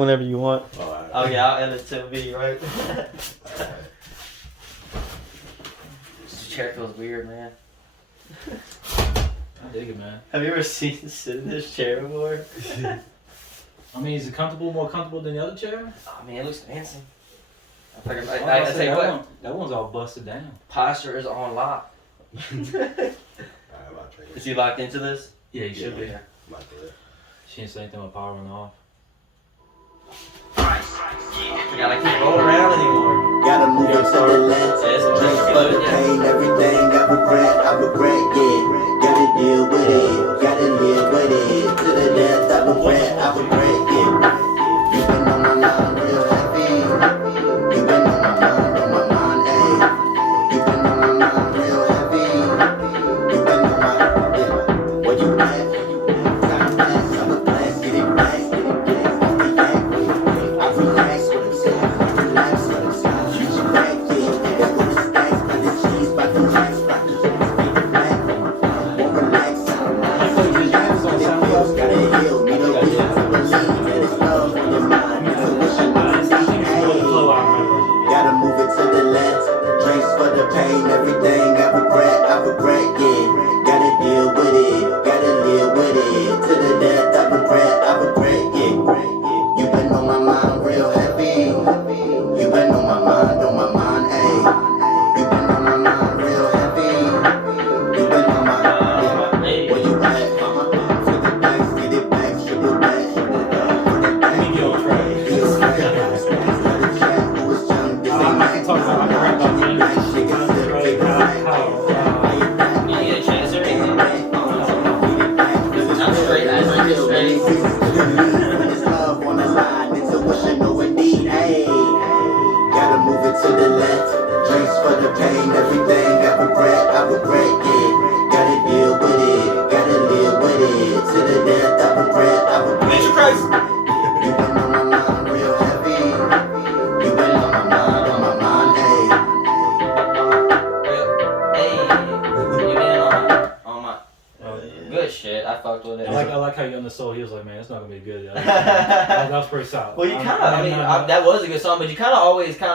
Whenever you want. Right. Oh yeah, I'll edit to be right. This chair feels weird, man. I dig it, man. Have you ever seen him sit in this chair before? I mean, is it comfortable, more comfortable than the other chair? Oh man, it looks fancy. I tell you that what, that one's all busted down. posture is on lock. Is he locked into this? Yeah, you should be. Yeah. She didn't say anything about powering off. We gotta keep rolling around anymore. Gotta move it to the left. Just For the pain, everything I regret, yeah. Gotta deal with it, gotta live with it. To the death, I regret, yeah. You been on my mind real heavy. You been on my mind, ayy. You been on my mind real heavy. You been on my, yeah. Where you at? Time pass, I was glad, get it back. I relax with it, I relax with it. You back, yeah. That's what the stacks, by the cheese, by the racks, by the back. More relax, gotta heal, need a reason to believe that it's love on your mind. Intuition, gotta move it to the left. Drinks for the pain, everything I regret, yeah. Gotta deal with it, gotta live with it. To the death, I regret, yeah. You been on my mind real heavy. You been on my mind, ayy. You been on my mind real heavy. You been on my, yeah. Where you at? For the backs, get it back, triple back. For the back, Let me get on track. I can talk about my rap about me. You need a chance or anything? I'm straight, I'm straight. Gotta move it to the left. Drinks for the pain, everything I regret, yeah. Gotta deal with it, gotta live with it. To the death, I regret, Metri Christ. You been on my mind real heavy. You been on my mind, ayy. Hey, you been on my good shit. I fucked with it. I like how you undersold. He was like, man, it's not gonna be good. That was pretty solid. Well, you kind of. That was a good song, but you kind of always I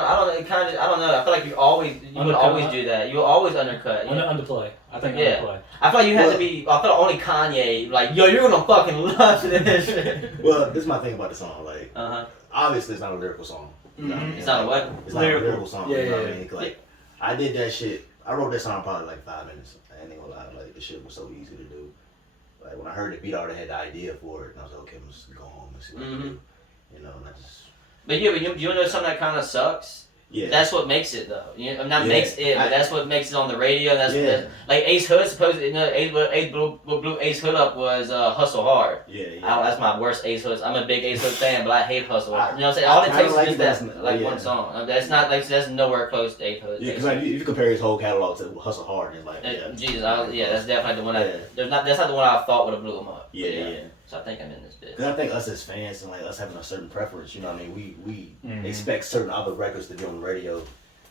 don't know. I feel like you would always do that. You will always undercut. Underplay. I think Yeah. underplay. I feel like you had to be. I feel like only Kanye. Like, yo, you're gonna fucking love this shit. Well, this is my thing about the song. Like, Uh-huh. obviously, it's not a lyrical song. You know what I mean? It's not a what? It's not a lyrical song. Yeah, you know what yeah, I mean? Like, I did that shit. I wrote that song probably like 5 minutes. I ain't gonna lie. Like, the shit was so easy to do. Like, when I heard the beat, I already had the idea for it, and I was like, okay, I'm just go home and see what I can do. You know, and I just. But you know something that kind of sucks. Yeah. That's what makes it though. You know, not Yeah. makes it, but that's what makes it on the radio. That's like Ace Hood. Supposedly, what blew Ace Hood up was Hustle Hard. Yeah. That's my worst Ace Hood. I'm a big Ace Hood fan, but I hate Hustle Hard. You know what I'm saying? All it takes is just that one song. That's not like that's nowhere close to Ace Hood. Yeah, because like, if you compare his whole catalog to Hustle Hard, it's like Jesus, that's definitely the one. That's not the one I thought would have blew him up. Yeah. So I think I'm in this bit. Because I think us as fans and like us having a certain preference, you know what I mean? We expect certain other records to be on the radio,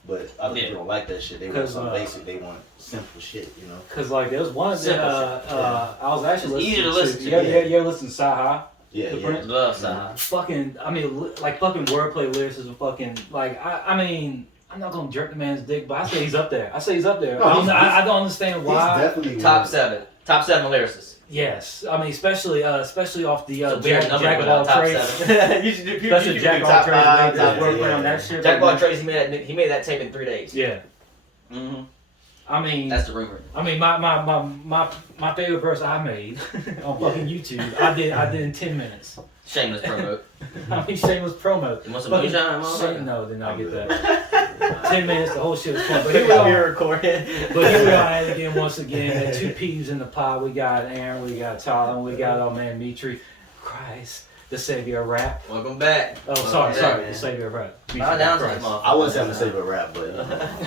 but other people don't like that shit. They want something basic. They want simple shit, you know? Because like there was one that I was actually It's easy to listen to. You ever listen to Saha? Yeah, Prince? Love Saha. Fucking, I mean, like fucking wordplay lyricism, fucking like I mean. I'm not gonna jerk the man's dick, but I say he's up there. No, I don't understand why. He's definitely Top 7 lyricists. Yes, I mean especially off the Jack of all trades. You should do Especially Jack of all trades. On that shit. Jack of all trades. He made that tape in 3 days. Yeah. Mhm. I mean, that's the rumor. I mean, my favorite verse I made on fucking YouTube, I did in 10 minutes. Shameless promo. I mean, shameless promo. You want some moonshine? No, did not get that. 10 minutes, the whole shit was fun. But here we are recording. But here we are again, once again. The 2 P's in the pod. We got Aaron, we got Tyler, and we got our man Metri Christ, the savior of rap. Welcome back. Oh, sorry, the savior of rap. Bow down to him. I wasn't having to say about rap, but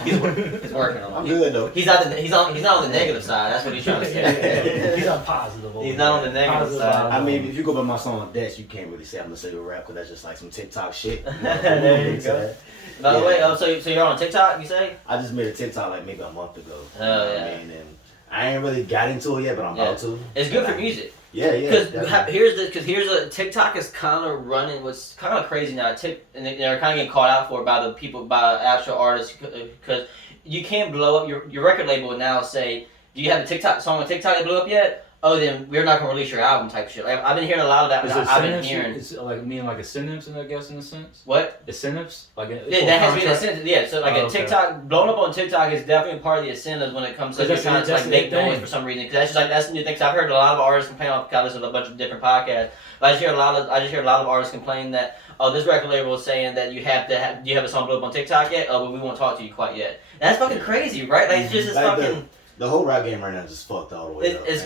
he's working on it. I'm good though. He's not on the negative side. That's what he's trying to say. He's on positive. He's not on the negative side. I mean, if you go by my song Dex, you can't really say I'm gonna say with rap because that's just like some TikTok shit. There you go. By the way, so you're on TikTok, you say? I just made a TikTok like maybe a month ago. Oh yeah. I mean, and I ain't really got into it yet, but I'm about to. It's good for music. Yeah, Because here's a TikTok is kind of running. What's kind of crazy now. And they're kind of getting called out for it by the people, by actual artists, because you can't blow up your record label would now say, do you have a TikTok song on TikTok that blew up yet? Oh, then we're not gonna release your album type shit. Like, I've been hearing a lot of that. I've been hearing. It's like incentives, I guess, in a sense. What? Incentives? Like yeah, that has to be an incentive. Yeah, so like okay. TikTok, blowing up on TikTok is definitely part of the incentives when it comes to you're trying to like make noise for some reason. Because that's the new thing. I've heard a lot of artists complain. I listen to a bunch of different podcasts. But I just hear a lot of artists complain that this record label is saying that you have a song blow up on TikTok yet? Oh, but we won't talk to you quite yet. That's fucking crazy, right? Like it's just fucking. The whole rap game right now is just fucked all the way up. It's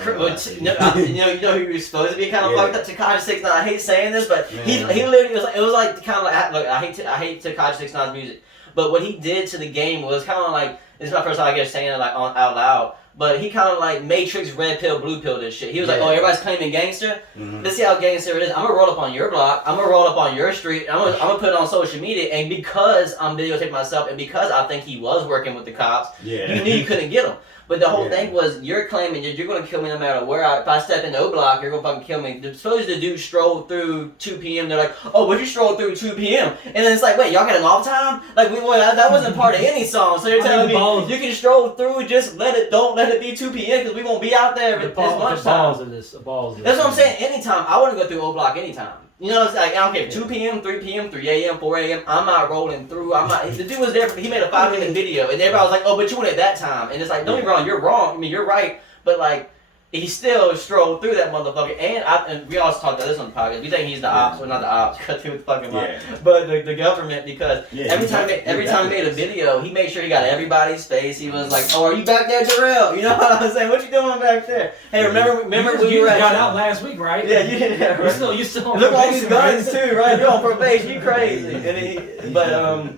you know who was supposed to be kind of fucked up. Tekashi 6ix9ine. I hate saying this, but he literally was like kind of like look. I hate Tekashi 6ix9ine's music, but what he did to the game was kind of like this is my first time I guess saying it like out loud. But he kind of like Matrix red pill blue pill this shit. He was like, oh, everybody's claiming gangster. Let's see how gangster it is. I'm gonna roll up on your block. I'm gonna roll up on your street. I'm gonna put it on social media. And because I'm videotaping myself, and because I think he was working with the cops, you knew you couldn't get him. But the whole thing was, you're claiming you're going to kill me no matter where. If I step in O Block, you're going to fucking kill me. Suppose the dude strolled through 2 p.m. They're like, oh, would you stroll through 2 p.m.? And then it's like, wait, y'all got an off time? Like, that wasn't part of any song. So you're telling me you can stroll through, just don't let it be 2 p.m. because we won't be out there at lunchtime. That's what I'm saying. Anytime. I want to go through O Block anytime. You know, it's like, I don't care, 2 p.m., 3 p.m., 3 a.m., 4 a.m., I'm not rolling through, the dude was there, he made a 5-minute video, and everybody was like, oh, but you went at that time, and it's like, don't get me wrong, you're wrong, I mean, you're right, but like, he still strolled through that motherfucker, and we also talked about this on the podcast. We think he's the ops, or not the ops, because he was fucking lying. But the government, because every time he made a video, he made sure he got everybody's face. He was like, "Oh, are you back there, Jarrell? You know what I'm saying? What you doing back there? Hey, remember when you got out last week, right? Yeah, you did. Yeah, right? You still on look at all these guns too, right? You're on probation. You crazy. And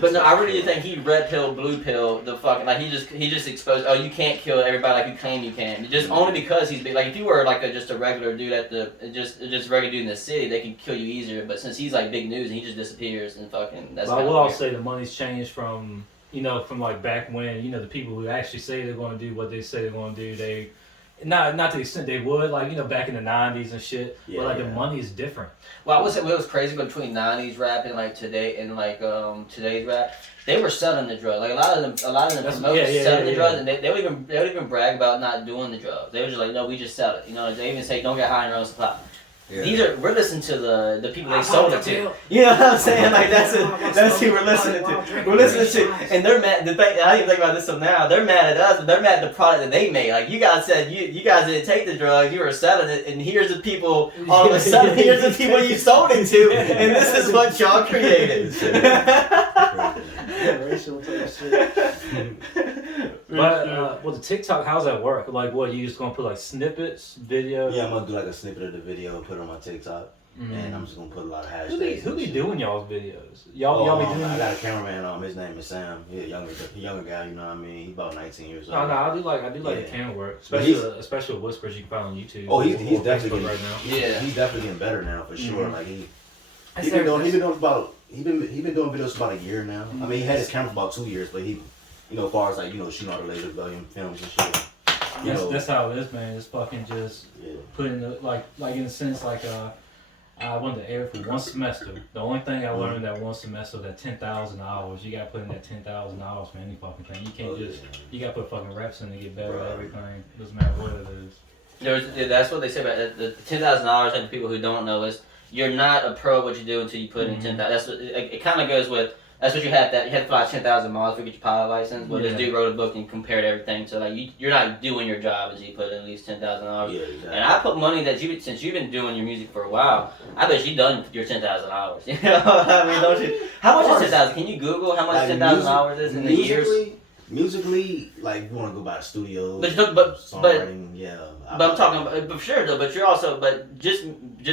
but no, I really think he red pill, blue pill, the fucking like he just exposed. Oh, you can't kill everybody like you claim you can. Just only because he's big. Like if you were like just a regular dude at just regular dude in the city, they can kill you easier. But since he's like big news and he just disappears and fucking that's. Well, I will also say the money's changed from like back when the people who actually say they're going to do what they say they're going to do, they not to the extent they would like back in the 90s and shit. But like the money is different. Well, I would say what was crazy between 90s rap and like today and like today's rap. They were selling the drugs. Like a lot of them promoters selling the drugs, and they would even brag about not doing the drugs. They were just like, no, we just sell it. They even say, don't get high on your own supply. Yeah. We're listening to the people they sold it to. You know what I'm saying? Like that's who we're listening to. We're listening to, and they're mad. The thing I didn't think about this till now. They're mad at us, but they're mad at the product that they made. Like you guys said, you guys didn't take the drugs, you were selling it, and here's the people. All of a sudden, here's the people you sold it to, and this is what y'all created. Racial type shit. But the TikTok, how's that work? Like, what you just gonna put like snippets, videos? Yeah, I'm gonna do like a snippet of the video and put it on my TikTok, and I'm just gonna put a lot of hashtags. Who be doing y'all's videos? Y'all be doing. I got a cameraman. His name is Sam. He's a younger guy. You know what I mean? He's about 19 years old. No, I do like the camera work, especially with whispers you can find on YouTube. Oh, he's definitely right now. Yeah, he's definitely getting better now for sure. Like he's been doing videos for about a year now. I mean, he had his camera for about 2 years, but he, as far as like shooting all the laser volume films and shit. That's how it is, man. It's fucking just putting the like in a sense like I went to air for one semester. The only thing I learned that one semester was that 10,000 hours. You gotta put in that 10,000 hours for any fucking thing. You can't you gotta put fucking reps in to get better at everything. Doesn't matter what it is. That's what they say about the $10,000, and the people who don't know is you're not a pro at what you do until you put in 10,000. That's what it kind of goes with. That's what you have to fly 10,000 miles to get your pilot license. But this dude wrote a book and compared everything. So like you're not doing your job until you put in at least 10,000 hours. Yeah, exactly. And I put money that since you've been doing your music for a while, I bet you've done your 10,000 hours. You know what I mean? Don't you? How much is 10,000? Can you Google how much like 10,000 hours is in the years? Musically, like you want to go by the studio, but I'm talking about, but sure though. But you're also, but just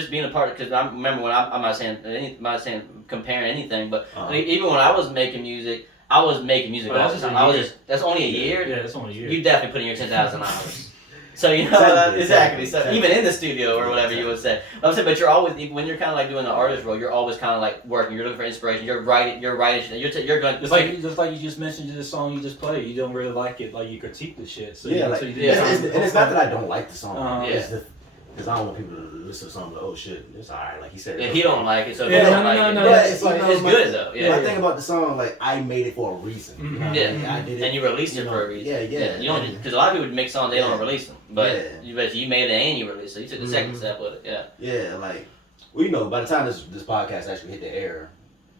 being a part of, because I remember when I'm not saying comparing anything, but even when I was making music, I was making music all the time. That's only a year. Yeah, that's only a year. You definitely put in your 10,000 hours. So exactly. So even in the studio or whatever you would say. I'm saying, but you're always when you're kind of like doing the artist role, you're always kind of like working. You're looking for inspiration. You're writing. You're going. Just like you just mentioned the song you just played. You don't really like it. Like you critique the shit. So and it's not that I don't like the song. Because I don't want people to listen to something like, oh shit, it's alright. Like he said. If he don't like it, so Yeah, if he no, don't like it. no. But it's like, It's good though. Yeah. My thing about the song, like I made it for a reason. You know what I mean? I did it. And you released it for a reason. Yeah. You don't because a lot of people make songs they don't release them, but Yeah. you made it and you released it. So you took the second step with it. Yeah. Yeah, like well, you know, by the time this podcast actually hit the air,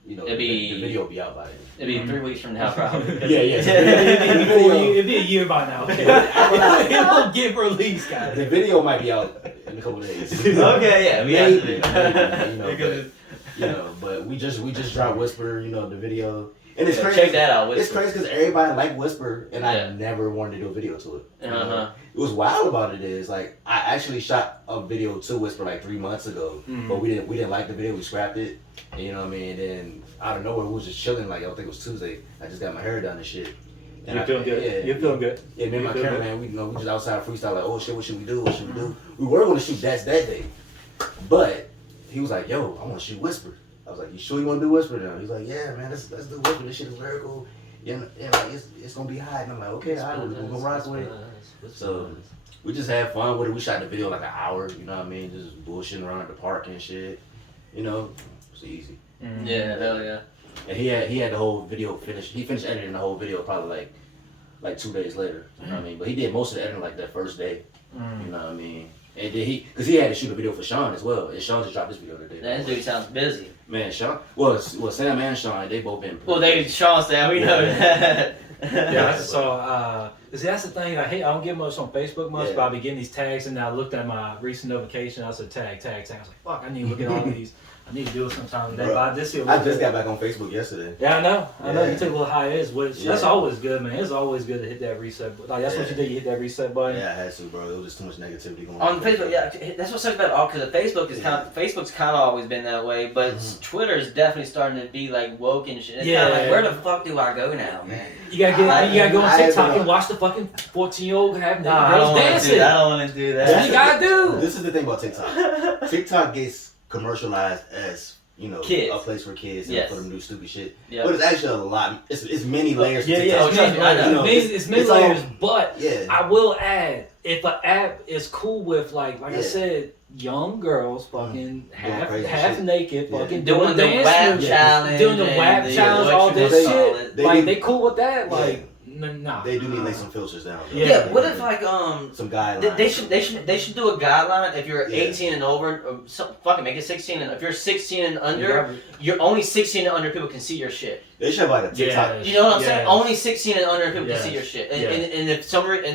you know, the video will be out by then. It'd be 3 weeks from now, probably. Yeah. It'd be a year by now. Okay. It will get released, guys. The video might be out in a couple of days. Okay, yeah, we have to do maybe, but we just dropped Whisper, you know, the video. And it's crazy. Check that out. Whisper. It's crazy because everybody liked Whisper, and I never wanted to do a video to it. You know? It was wild about it is like I actually shot a video to Whisper like 3 months ago, but we didn't like the video. We scrapped it, and you know what I mean. And then out of nowhere, we was just chilling. Like I think it was Tuesday. I just got my hair done and shit. And You're feeling good. Yeah, You're feeling good. Yeah, me and my cameraman, we just outside freestyle like, oh shit, what should we do? What should we do? We were gonna shoot that day, but he was like, yo, I want to shoot Whisper. I was like, you sure you want to do Whisper now? He's like, yeah, man, let's do Whisper. This shit is lyrical. And like, it's gonna be hot. And I'm like, okay, all right, we're gonna rock with it. So we just had fun with it. We shot the video like an hour. You know what I mean? Just bullshitting around at the park and shit. You know, it's easy. Yeah, hell yeah. And he had the whole video finished. He finished editing the whole video probably like 2 days later. You know what I mean? But he did most of the editing like that first day. You know what I mean? And then because he had to shoot a video for Sean as well. And Sean just dropped this video today. That dude sounds busy. Man, Sean. Well, Sam and Sean, they both been. Well, Sean said we know that. Yeah, so see, that's the thing. I don't get much on Facebook much, Yeah. but I be getting these tags, and I looked at my recent notification. I said tag. I was like, fuck, I need to look at all these. I need to do it sometime today. Bro, but I just got back on Facebook yesterday. Yeah, I know. Yeah. You took a little hiatus, which that's always good, man. It's always good to hit that reset. Like that's what you did. You hit that reset button. Yeah, I had to, bro. There was just too much negativity going On Facebook, yeah, that's what sucks about all because Facebook's kind of always been that way, but Twitter's definitely starting to be like woke and shit. It's kind of like, where the fuck do I go now, man? You gotta go on TikTok and watch the fucking 14-year-old having girls dancing. I don't want to do that. That's what you gotta do. This is the thing about TikTok. TikTok gets commercialized as kids. A place for kids and for them to do stupid shit. Yep. But it's actually a lot. It's many layers. Yeah, to TikTok. It's many layers. But yeah. I will add, if an app is cool with like I said, young girls fucking half naked, fucking doing the WAP challenge, all this shit. They cool with that. Like, nah. They do need to lay some filters down. Though. Yeah. What if like some guidelines? They should do a guideline if you're 18 and over. Or fucking make it 16. And if you're 16 and under, you're only 16 and under people can see your shit. They should have like a TikTok. You know what I'm saying? Only 16 and under people can see your shit. And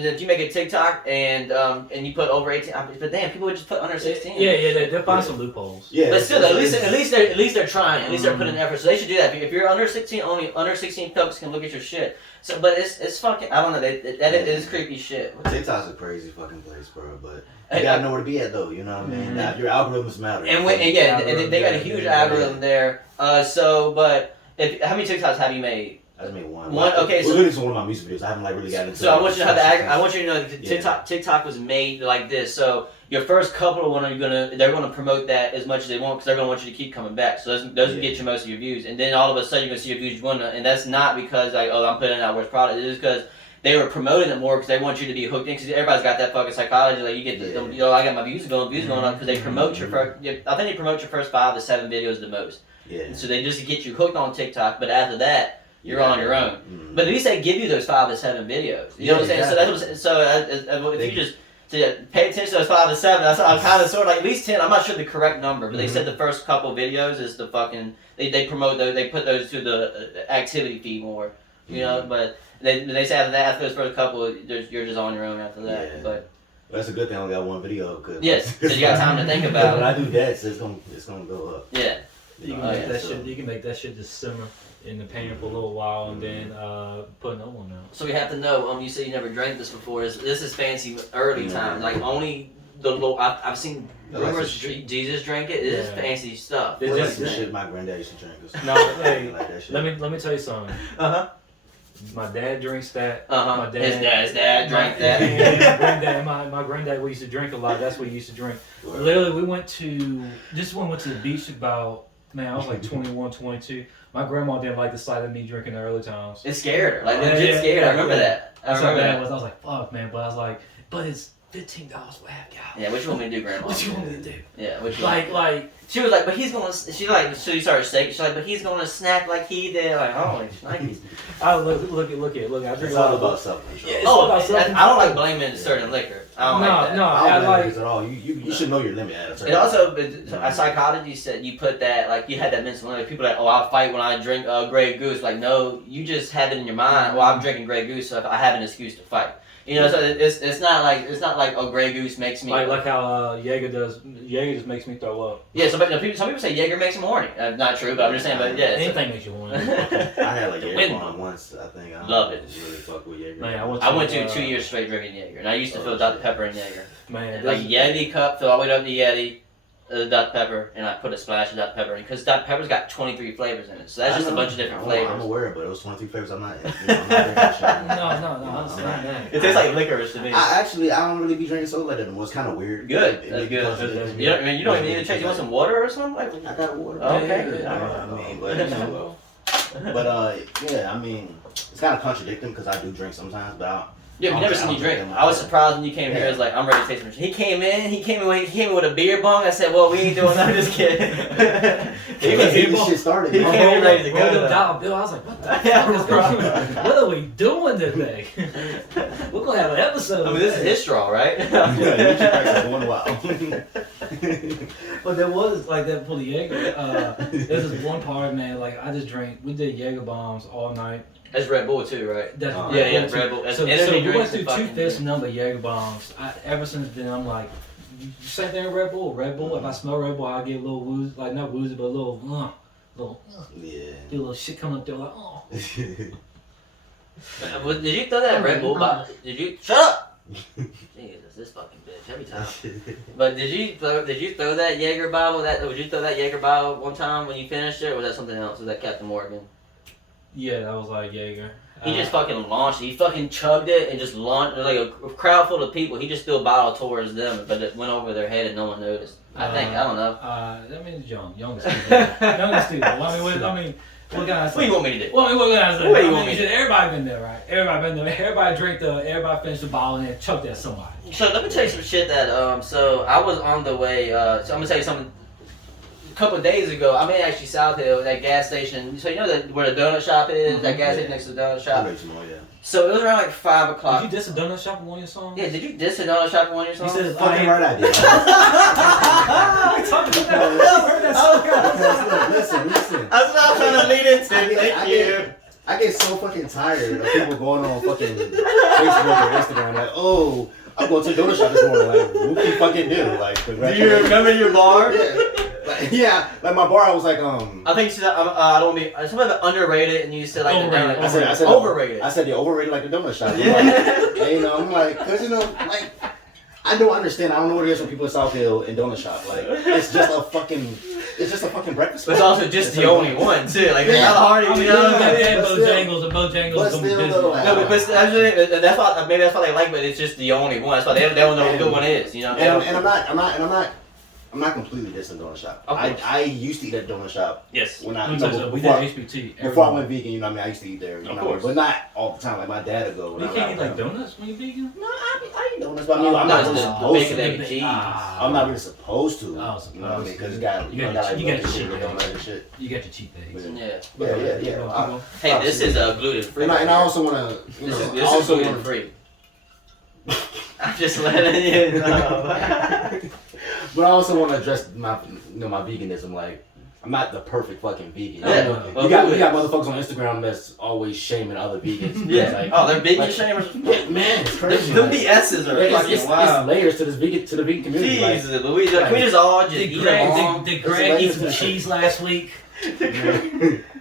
if you make a TikTok and you put over 18, but damn, people would just put under 16. They'll find some loopholes. Yeah, but still, at least they're trying. At least they're putting effort. So they should do that. If you're under 16, only under 16 folks can look at your shit. So, but it's fucking. I don't know. That is creepy shit. TikTok's a crazy fucking place, bro. But you gotta know where to be at, though. You know what I mean? Now, your algorithms matter. And they got a huge algorithm there. But how many TikToks have you made? I just made one. Okay, so this is one of my music videos. I haven't really gotten into. So I want you to I want you to know that TikTok was made like this. So your first couple of them they're gonna promote that as much as they want because they're gonna want you to keep coming back. So those will get you most of your views. And then all of a sudden you're gonna see your views going, and that's not because I'm putting out worse product. It is because they were promoting it more because they want you to be hooked in. Because everybody's got that fucking psychology. Like you get I got my views going up because they promote your first. I think they promote your first 5 to 7 videos the most. Yeah. So they just get you hooked on TikTok, but after that, you're on your own. Mm-hmm. But at least they give you those 5 to 7 videos. You know what I'm saying? Exactly. So if you just pay attention to those 5 to 7, I'm kind of sort of like at least 10. I'm not sure the correct number, but they said the first couple videos is the fucking they promote those. They put those to the activity feed more. You know, but they say after those first couple, you're just on your own after that. Yeah. But that's a good thing. I only got one video. Yes, so you got time to think about it. When I do that, so it's gonna go up. Yeah. You can make that shit. You can make that shit just simmer in the pan for a little while and then put another one out. So we have to know. You said you never drank this before. This is fancy early time. Like only the Lord. I've seen rumors Jesus drank it. This is fancy stuff. This shit my granddad used to drink. No, hey, like that shit. Let me tell you something. My dad drinks that. My dad, his dad drank that. And my granddad, we used to drink a lot. That's what he used to drink. Literally, we went to the beach about. Man, I was like 21, 22. My grandma didn't like the sight of me drinking in the early times. It scared her. Like, legit scared. I remember that. That's how bad it was. I was like, fuck, man. But I was like, but it's $15 for half gallon. Yeah, what you want me to do, Grandma? What you want me to do? Yeah, what you Like, she was like, but he's gonna. She like, so you started shaking. She's like, but he's gonna snack like he did. Like, holy shnikes. I look. I drink It's a lot all of about self-control. Yeah, Oh, about something. I don't like blaming certain liquor. I don't like that. No, I don't like. like this at all. You should know your limit at a certain And also, a psychology said you put that, like, you had that mental limit. People like, oh, I'll fight when I drink Grey Goose. Like, no, you just have it in your mind. Well, I'm drinking Grey Goose, so I have an excuse to fight. You know, so it's not like oh, Grey Goose makes me Like how Jaeger does. Jaeger just makes me throw up. Yeah, some people say Jaeger makes them horny. Not true, but I'm just saying. But yeah, Anything makes you horny. I had like The Jaeger wind bomb once. I think I Love it. Really fuck with Jaeger. Man, I went to 2 years straight drinking Jaeger, and I used to fill Dr. Pepper in Jaeger. Man, Like Yeti cup, fill all the way up to Yeti, Dr. Pepper, and I put a splash of Dr. Pepper in because Dr. Pepper's got 23 flavors in it, so that's just a bunch of different flavors. I'm aware, but it was 23 flavors. I'm not drinking that shit. No, I understand that. It tastes like licorice to me. I don't really be drinking soda like that anymore. It's kind of weird. Good. It That's makes good. me feel- You don't, you don't even need to change. You want some water or something? Like, I got water. Okay. I mean, but, yeah, I mean, it's kind of contradicting because I do drink sometimes, but yeah, we never seen you drink. I was surprised when you came here. I was like, I'm ready to taste some. He came in with a beer bong. I said, well, we ain't doing that. I'm just kidding. he was this shit started. He came in ready to go. Rolled a dollar bill. I was like, what the fuck is going on? What are we doing today? We're gonna have an episode. I mean, this is his straw, right? Yeah, you should practice one while. But there was like that for the Jaeger. There's this one part, man. Like I just drank. We did Jaeger bombs all night. That's Red Bull too, right? That's Yeah, Bull too. Red Bull. That's So energy we went drinks through and two fucking- fifths number Jaeger bombs. Ever since then, I'm like, you sat there in Red Bull. Red Bull. If I smell Red Bull, I get a little woozy, like not woozy, but a little, Yeah. get a little shit coming up there, like, oh. Did you throw that Red Bull bottle? Did you shut up? Jesus, this fucking bitch every time. But did you throw that Jaeger bottle? Would you throw that Jaeger bottle one time when you finished it, or was that something else? Was that Captain Morgan? Yeah, that was like Jaeger. He just fucking launched it. He fucking chugged it and just launched. There was like a crowd full of people. He just threw a bottle towards them, but it went over their head and no one noticed. I don't know. I mean, it's young and stupid. Young and stupid. Well, what can I say? What do you want me to do? What can I say? What do you want me to do? Everybody been there, right? Everybody been there. Everybody finished the bottle and then chucked at somebody. So let me tell you some shit that so I was on the way. So I'm gonna tell you something. A couple of days ago, I'm in actually South Hill, that gas station. So you know where the donut shop is? That gas station next to the donut shop. So it was around like 5 o'clock. Did you diss a donut shop in one of your songs? Yeah, did you diss a donut shop in one of your songs? You said Fucking right I did. Listen. That's what I'm trying to lead into. Thank you. I get so fucking tired of people going on fucking Facebook or Instagram like, oh, I'm going to the donut shop this morning. Like, what do you fucking do? Like, Do you remember your bar? Yeah, like my bar, I was like, I think she said, I don't mean, something about underrated, and you said like Overrated. the donut. I said overrated. I said you're overrated like the donut shop. Yeah. And, I'm like, cause like, I don't understand. I don't know what it is when people in South Hill and donut shop. Like, it's just a fucking breakfast. But it's also just the only one too. Like there's not hard, you know. Bojangles But gonna be still, busy. though, No, but that's why maybe that's why they like, but it's just the only one. That's why they don't know what a good one is, you know. I'm not completely dissing donut shop. Of course. I used to eat at donut shop Yes. when I We did HBT. before I went vegan. You know what I mean? I used to eat there. You Of know, course. but not all the time. Like my dad would go. when You I can't eat was like out. donuts when you're vegan? No, I eat donuts, but I mean, I'm No, not it's really the supposed bacon, to. egg, and cheese. I'm not really supposed to. Oh, You know what I supposed mean? Because to. you got You got like your sugar cheat donuts days. and shit. You got your cheat days. Yeah. Yeah. Hey, this is gluten free. And I also want to. This is gluten free. I'm just letting you know. But I also want to address my veganism. Like, I'm not the perfect fucking vegan. Yeah. You got motherfuckers on Instagram that's always shaming other vegans. Yeah. Like, They're vegan like, shamers. Yeah, man, it's crazy. The Like, BS's are fucking it's wild. layers to the vegan community. Like, Jesus, Louise, can we just all just eat along? Did Greg eat some cheese last week?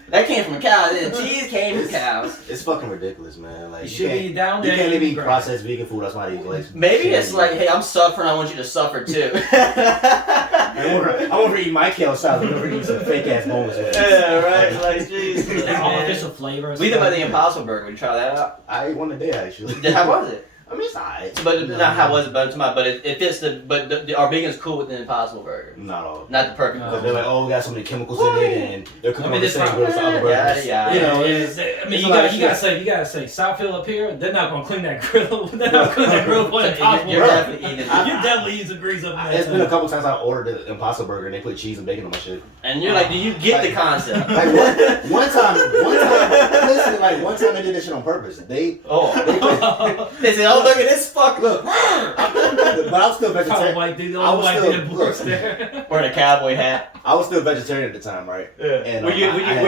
That came from a cow. The cheese came from cows. it's fucking ridiculous, man. Like, You should be down You there. can't even eat Greg. processed vegan food. That's why they like. Maybe it's like, hey, I'm suffering. I want you to suffer too. I want to eat my kale salad. I'm gonna eat some fake ass bones. Yeah, right. Like, Jesus. That artificial flavor. We think about the Impossible Burger. Would you try that out? I ate one today actually. How was it? I mean, it's alright. But not how was it? But it fits the. But are vegans cool with the Impossible Burger? Not all. Not the perfect. Because they're like, oh, we got so many chemicals in it, and they're cooking on the same grill as the other Yeah, burgers. yeah. You know, I mean, you gotta say, Southfield up here, they're not gonna clean that grill. They're not clean that grill for the Impossible You're Burger. definitely eating. You're definitely using grease up in that. It's been a couple times I ordered the Impossible Burger and they put cheese and bacon on my shit. And you're like, do you get the concept? Like one time, listen, like one time they did this shit on purpose. They They said, oh, look at this fuck. look, but I was still vegetarian. White dude, I was white still- dude look. there. Wearing a cowboy hat. I was still vegetarian at the time, right? Yeah. And, were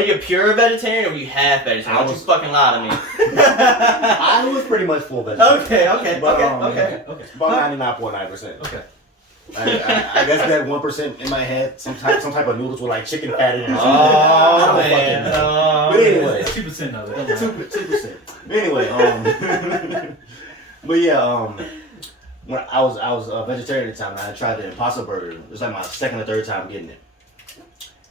you pure vegetarian or were you half vegetarian? I Don't was- you fucking lie to me. I was pretty much full vegetarian. Okay. But, Okay. About 99.9%. Okay. I guess that 1% in my head, some type of noodles with like chicken fat in it. Oh, I don't man. fucking know. Oh, But anyway. It's 2% of it. Don't worry. 2%. Anyway, but yeah, when I was a vegetarian at the time, and I tried the Impossible Burger. It was like my second or third time getting it.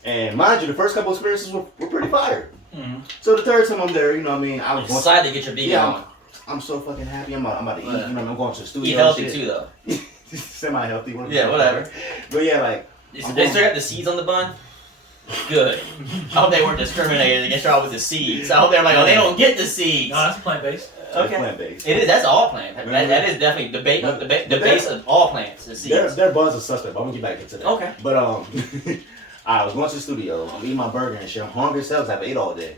And mind you, the first couple experiences were pretty fire. Mm-hmm. So the third time I'm there, you know what I mean? I was excited to get your vegan on. I'm so fucking happy. I'm about to eat. You know what I mean? I'm going to the studio. Eat healthy and shit. too, though. Semi-healthy. Yeah, whatever. But yeah, like. They still got the seeds on the bun? Good. I hope they weren't discriminated against y'all with the seeds. I hope they're like, oh, they don't get the seeds. No, that's plant-based. Okay. Plant-based. It is. That's all plant. That is definitely the base of all plants. The seeds. Their buns are suspect, but I'm gonna get back into that. Okay. But I was going to the studio. I'm eating my burger and shit. I'm hungry as hell because I've ate all day.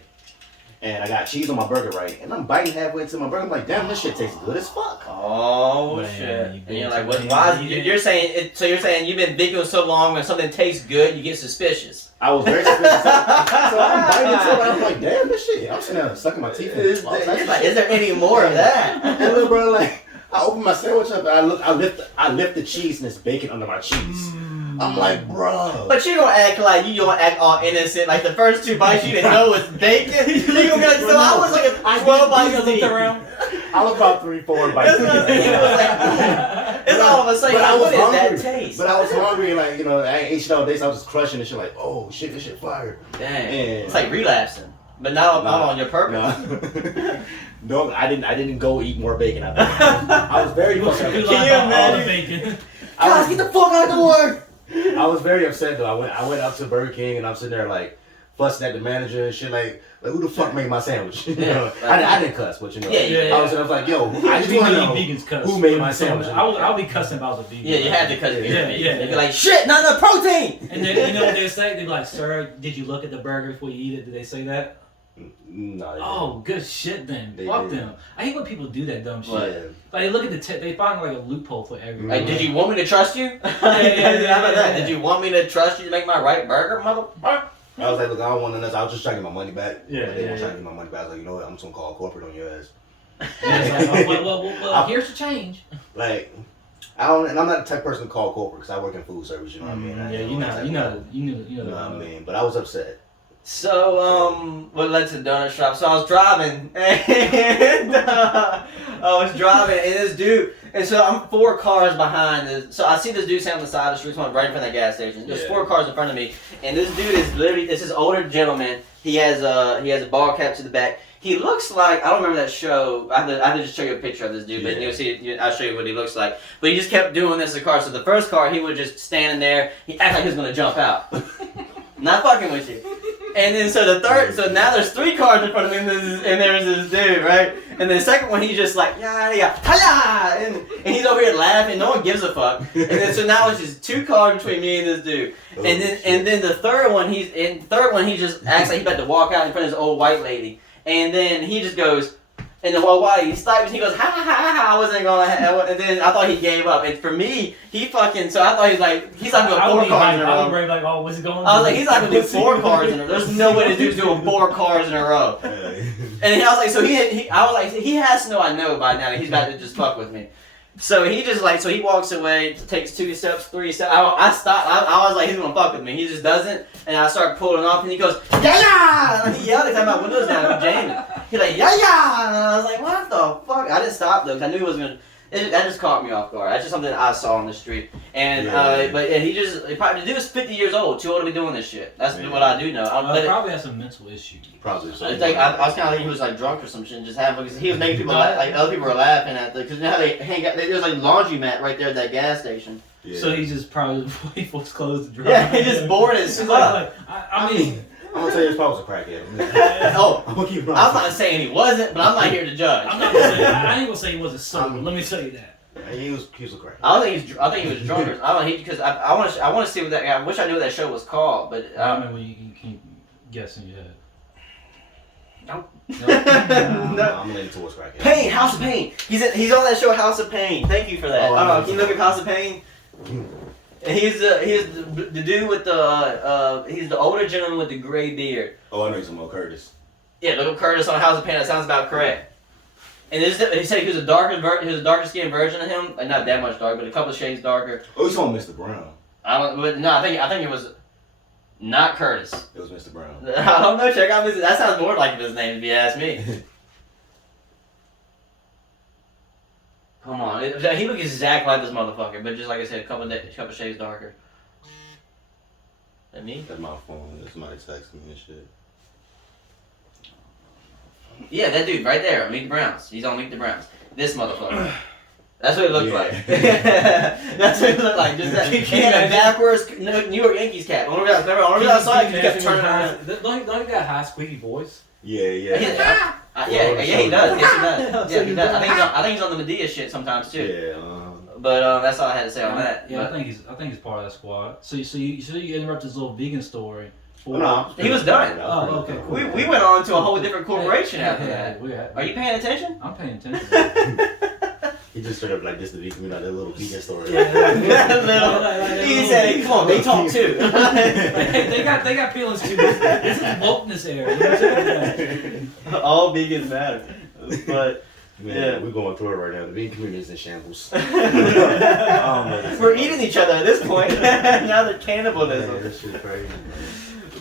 And I got cheese on my burger, right? And I'm biting halfway into my burger. I'm like, damn, this shit tastes good as fuck. Oh, Man, shit. you And you're bitch. like, what, why? You're saying it, so you're saying you've been vegan so long when something tastes good, you get suspicious. I was very suspicious. So I'm biting into it. I'm like, damn, this shit. I'm sitting there sucking my teeth. You're like, is there any more of that? And little bro, like, I open my sandwich up and I lift the cheese and it's bacon under my cheese. I'm like, bro. But you don't act like you don't act all innocent. Like the first two bites you didn't know was bacon. You gonna be like, so I was like a 12 bites deep. I was about 3-4 bites. It's all of a sudden, like, what is that taste? But I was hungry and like, you know, I ain't ate shit all day, so I was just crushing and shit like, oh shit, this shit fire. Dang. And It's like relapsing. But now I'm on your purpose. No, I didn't go eat more bacon. I was very fucking Can you imagine? Guys, get the fuck out of the door! I was very upset though. I went up to Burger King and I'm sitting there like fussing at the manager and shit like who the fuck made my sandwich? You know, I didn't cuss, but you know, Yeah. I was like, yo, I just want to know who made my sandwich. I'll be cussing if I was a vegan. Yeah, you had to cut it. Yeah. They'd be like, shit, not enough protein! And then, you know what they say? They'd be like, sir, did you look at the burger before you eat it? Did they say that? No. Oh, good shit then. They Fuck did. them. I hate when people do that dumb shit. Yeah. Like they look at the they find like a loophole for everything. Like, did you want me to trust you? Yeah. How about that? Did you want me to trust you to make my right burger, motherfucker? I was like, look, I don't want none of this. I was just trying to get my money back. Yeah, But they yeah, weren't trying to get my money back. I was like, you know what? I'm just gonna call corporate on your ass. And it's like, oh, well, here's the change. Like, I don't, and I'm not the type of person to call corporate because I work in food service. You know what I mean? Yeah, you know what I mean? But I was upset. So, what led to the donut shop? So I was driving, and this dude, and so I'm 4 cars behind this. So I see this dude standing on the side of the street, right in front of that gas station. There's 4 cars in front of me, and this dude is literally, this is older gentleman. He has a ball cap to the back. He looks like, I don't remember that show. I have to just show you a picture of this dude, but you'll see. I'll show you what he looks like. But he just kept doing this in the car. So the first car, he was just standing there. He acted like he was gonna jump out. Not fucking with you. And then so the third, so now there's 3 cars in front of me, and there's this dude, right? And then the second one, he's just like, yeah, and he's over here laughing. No one gives a fuck. And then so now it's just 2 cars between me and this dude. And then the third one, he just acts like he's about to walk out in front of this old white lady. And then he just goes, and the while he stops, and he goes, ha ha ha, I wasn't gonna, and then I thought he gave up. And for me, he fucking, so I thought he's like doing 4 cars in a row. Like, oh, what's he going? I was like, he's not gonna do 4 cars in a row. There's no way this dude's doing 4 cars in a row. And I was like, so he has to know I know by now that he's about to just fuck with me. So he just like, so he walks away, takes 2 steps, 3 steps. I stopped. I was like, he's gonna fuck with me. He just doesn't. And I start pulling off, and he goes, yeah! And he yelled at my windows down, I'm jamming. He's like, yeah! And I was like, what the fuck? I didn't stop though, because I knew he was gonna. That just caught me off guard. That's just something I saw on the street. And he probably the dude is 50 years old, too old to be doing this shit. That's what I do know. He probably has some mental issues. Probably so. I was kind of thinking he was like drunk or some shit and just having because he was making people like other people were laughing at because you know how they hang out. There's like laundromat right there at that gas station. Yeah. So he just probably waiting for his clothes to dry. Yeah, he just bored as fuck. I mean. I'm gonna tell you his pops a crackhead. I'm not saying he wasn't, but I'm not here to judge. I'm not gonna say, I ain't gonna say he wasn't sober. Let me tell you that. He was a crackhead. I think he was drunk. I don't know because I want to see what that. I wish I knew what that show was called, but I remember you keep guessing your head. Nope. I'm leaning towards crackhead. Pain, House of Pain. He's on that show House of Pain. Thank you for that. Can you look at House of Pain? He's the dude with the he's the older gentleman with the gray beard. Oh, I know he's about Curtis. Yeah, look up Curtis on House of Pain. That sounds about correct. And he said he was a darker skinned version of him, like not that much dark, but a couple of shades darker. Oh, he's on Mr. Brown. I think it was not Curtis. It was Mr. Brown. I don't know. Check out his. That sounds more like his name if you ask me. Come on, he looks exactly like this motherfucker, but just like I said, a couple shades darker. That me? That's my phone. That's somebody texting me and shit. Yeah, that dude right there, Meet the Browns. He's on Meet the Browns. This motherfucker. That's what it looked like. That's what it looked like. Just that. He had a backwards New York Yankees cap. Only reason I saw it, he kept turning around. Don't he got a high squeaky voice? Yeah. Yeah, he does. Yes, he does. Yeah, he does. I think he's on the Medea shit sometimes too. Yeah. But that's all I had to say on that. Yeah, but, I think he's part of that squad. So you interrupt this little vegan story. No, he was done. Oh, okay. Cool. We went on to a whole different corporation after that. Are you paying attention? I'm paying attention. He just straight up like this to be that little vegan story. He said, "Come on, they talk too." they got feelings too. This is wokeness era. All vegans matter, but. Man, we're going through it right now. The vegan community is in shambles. We're eating each other at this point. Now they're cannibalism. Man, this shit crazy.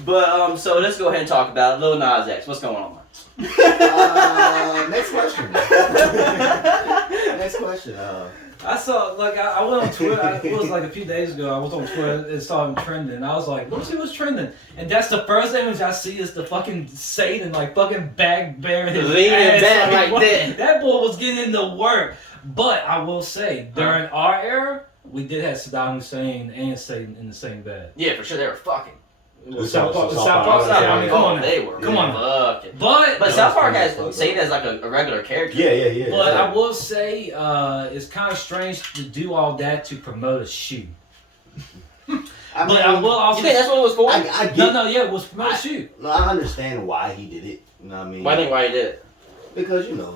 But so let's go ahead and talk about Lil Nas X. What's going on? Next question. Next question. I saw, I went on Twitter, it was like a few days ago, I was on Twitter and saw him trending, and I was like, let me see what's trending. And that's the first image I see is the fucking Satan, fucking back bearing his ass. Back right there. That boy was getting into work. But I will say, during our era, we did have Saddam Hussein and Satan in the same bed. Yeah, for sure, they were fucking. South Park. Come on, they were. Come on, fucking. But South Park has Satan as like a regular character. Yeah. But I will say, it's kind of strange to do all that to promote a shoe. I will also. You think that's what it was for? It was promote a shoe. No, I understand why he did it. You know what I mean? Why he did it? Because you know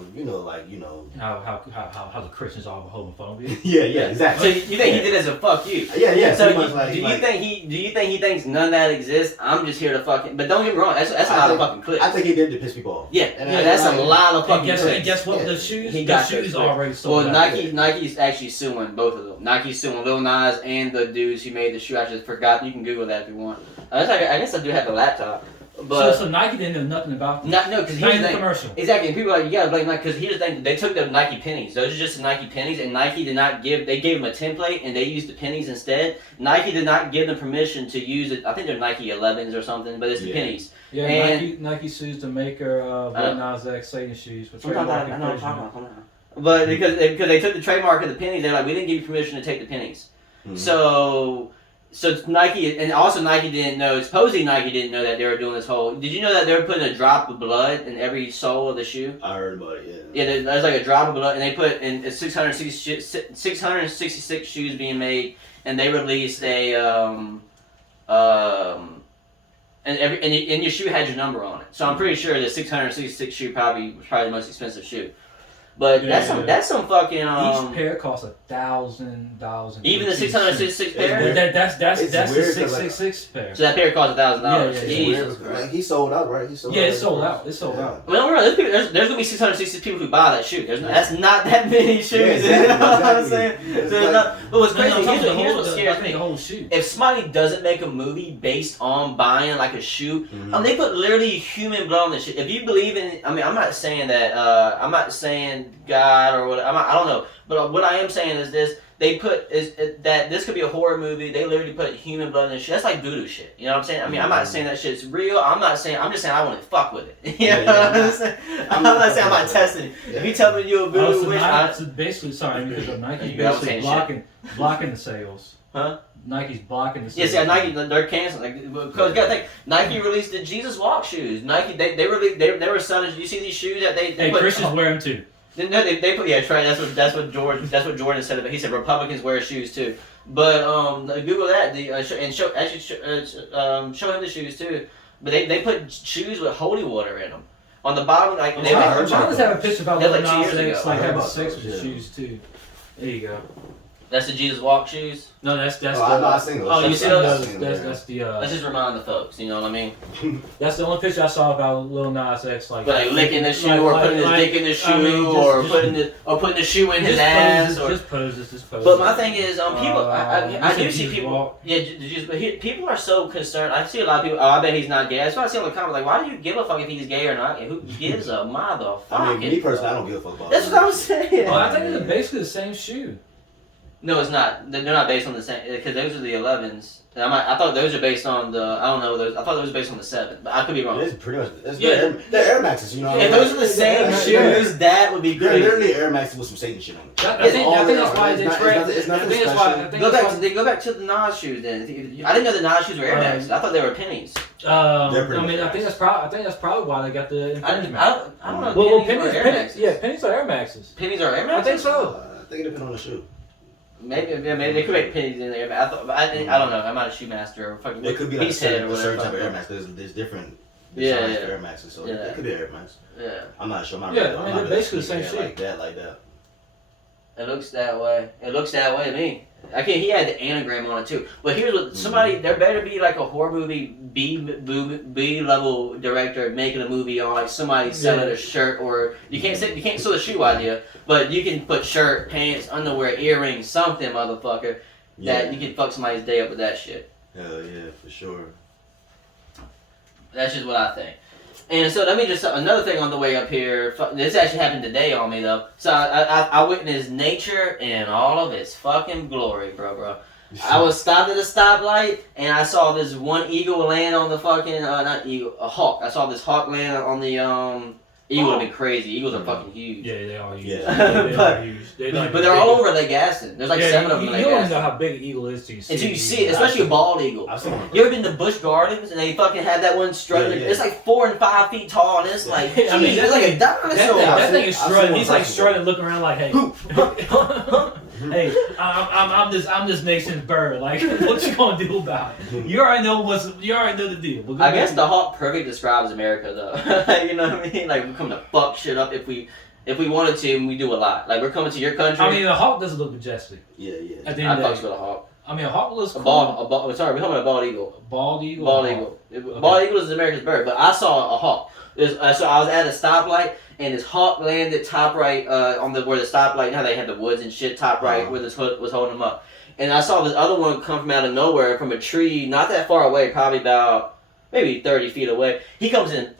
how the Christians are homophobia. Yeah, exactly. So you think he did it as a fuck you? Yeah. So do you think he thinks none of that exists? I'm just here to fucking. But don't get me wrong, that's a lot of fucking clicks. I think he did to piss people off. Yeah, that's a lot of fucking clicks. And guess what? The shoes already sold. Well, Nike's actually suing both of them. Nike's suing Lil Nas and the dudes who made the shoe. I just forgot. You can Google that if you want. I guess I do have the laptop. But so Nike didn't know nothing about this. No, because here's the commercial. Exactly, and people are like, you gotta blame Nike, because here's the thing, they took the Nike pennies. Those are just the Nike pennies, and Nike did not they gave them a template, and they used the pennies instead. Nike did not give them permission to use it. I think they're Nike 11s or something, but it's the pennies. Yeah, and Nike sues the maker of Lil Nas X Satan shoes for trademark infringement. But because they took the trademark of the pennies, they're like, we didn't give you permission to take the pennies. Mm-hmm. So Nike, and also Nike didn't know, supposedly Nike didn't know that they were doing this whole, did you know that they were putting a drop of blood in every sole of the shoe? I heard about it, yeah. Yeah, there's like a drop of blood, and they put in 666 shoes being made, and they released and your shoe had your number on it. So I'm pretty sure the 666 shoe probably was the most expensive shoe. But that's some fucking each pair costs $1,000. Even the 666 pair. That's the 666 pair. So that pair costs $1,000. Jesus Christ. He sold out, right? It's sold out. It's sold out. Well, there's gonna be 666 people who buy that shoe. That's not that many shoes. Yeah, you know what I'm saying? But what's crazy? Here's what scares me. The whole shoe. If somebody doesn't make a movie based on buying like a shoe, they put literally human blood on the shit. If you believe in, I'm not saying that saying God or what. I don't know. But what I am saying is this: they put that this could be a horror movie. They literally put human blood in shit. That's like voodoo shit. You know what I'm saying? I mean, I'm not saying that shit's real. I'm just saying I want to fuck with it. You know what I'm saying? I'm not saying I'm not testing it. If you tell me you're a voodoo witch, so basically, sorry, because of Nike basically blocking the sales. Huh? Nike's blocking the sales. Yeah, Nike, they're canceling. Because you gotta think, Nike released the Jesus Walk shoes. Nike, they were selling. You see these shoes that they hey, put, Christians wear them too. No, they put Trey. That's what Jordan said. But he said Republicans wear shoes too. But Google that show him the shoes too. But they put shoes with holy water in them. On the bottom, like John does have a picture about like 2 Lil years Nas X, ago. like having sex with the shoes too. There you go. That's the Jesus Walk shoes. No, that's the. I seen those. Oh, you see those? That's the. Let's just remind the folks. You know what I mean? That's the only picture I saw about Lil Nas X, like licking the shoe, or putting his dick in the shoe, or putting the shoe in his ass, or just poses. But my thing is, people. I do see people. But people are so concerned. I see a lot of people. Oh, I bet he's not gay. That's why I see on the comments like, why do you give a fuck if he's gay or not? Who gives a motherfucker? I mean, me personally, I don't give a fuck about. That's what I'm saying. Well, I think it's basically the same shoe. No, it's not. They're not based on the same, because those are the 11s. And I thought those are based on the. I don't know. I thought those were based on the 7, but I could be wrong. It's pretty much. They're Air Maxes, you know. If those are the same shoes, that would be They're crazy. literally Air Maxes with some Satan shit on it. I think that's why they trade. It's nothing Go back to the Nas shoes then. I didn't know the Nas shoes were Air Maxes. I thought they were pennies. I think that's probably why they got the. I don't know. Well, pennies are Air Maxes. Yeah, pennies are Air Maxes. Pennies are Air Maxes. I think so. I think it depends on the shoe. Maybe they could make pennies in there, but I don't know. I'm not a shoe master or fucking. It could be like a certain whatever. type of Air Max. There's different designs for Air Maxes, so yeah. it could be Air Max. Yeah. I'm not sure. They're basically the same shit. Like that. It looks that way. It looks that way to me. He had the anagram on it too. But here's what somebody. There better be like a horror movie B level director making a movie on like somebody selling a shirt, or you can't sell the shoe idea, but you can put shirt, pants, underwear, earrings, something, motherfucker. That you can fuck somebody's day up with that shit. Hell yeah, for sure. That's just what I think. And so let me just another thing on the way up here. This actually happened today on me though. So I witnessed nature in all of its fucking glory, bro. I was stopped at a stoplight and I saw this one eagle land on the fucking not eagle, a hawk. I saw this hawk land on the eagle would have been crazy. Eagles are fucking huge. Yeah, they are huge. Yeah. They are huge. But they're all over Lake Gaston. There's like 7 of them in Lake You don't Gaston. know how big an eagle is till you see it. Until you see it, especially a bald eagle. You ever been to Busch Gardens and they fucking have that one strutting? Yeah. It's like 4 and 5 feet tall and it's like, I mean, it's like a dinosaur. That thing is strutting. He's like strutting, looking around like, hey. Hey, I'm this nation's bird. Like, what you gonna do about it? You already know the deal. I guess the hawk perfect describes America, though. You know what I mean? Like, we're coming to fuck shit up if we wanted to, and we do a lot. Like, we're coming to your country. I mean, a hawk doesn't look majestic. Yeah. At the end I of fucks the with a hawk. I mean, a hawk looks cool. Sorry, we're talking about a bald eagle. Bald eagle. Bald eagle. Okay. Bald eagle is America's bird, but I saw a hawk. So I was at a stoplight, and this hawk landed top right on where the stoplight. You know how they had the woods and shit top right where this hood was holding them up. And I saw this other one come from out of nowhere from a tree not that far away, probably about maybe 30 feet away. He comes in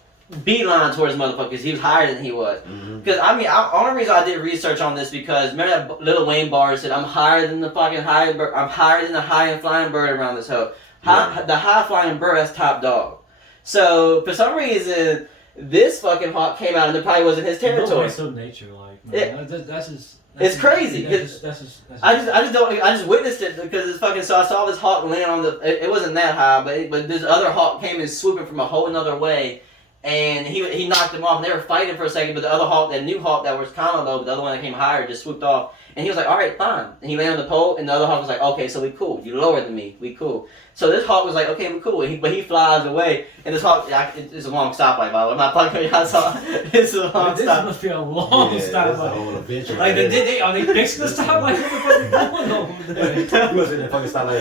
beeline towards motherfucker because he was higher than he was. Because only reason I did research on this because remember that Lil Wayne bar said I'm higher than the fucking high bird. I'm higher than the high and flying bird around this hoe. The high flying bird that's top dog. So for some reason. This fucking hawk came out and it probably wasn't his territory. It's so nature-like, man. That's just. It's crazy. I just witnessed it because it's fucking. So I saw this hawk land on the. It wasn't that high, but this other hawk came and swooping from a whole another way, and he knocked him off. And they were fighting for a second, but the other hawk, that new hawk that was kind of low, but the other one that came higher, just swooped off. And he was like, "All right, fine." And he landed on the pole, and the other hawk was like, "Okay, so we cool. You lower than me. We cool." So this hawk was like, "Okay, we cool." But he flies away, and this hawk, it's a long stoplight, by the way. I'm not fucking with you. I saw it's a long This stop. must be a long stoplight. Like are they fixing the stoplight? What the fuck is going on over there? You was in that fucking stoplight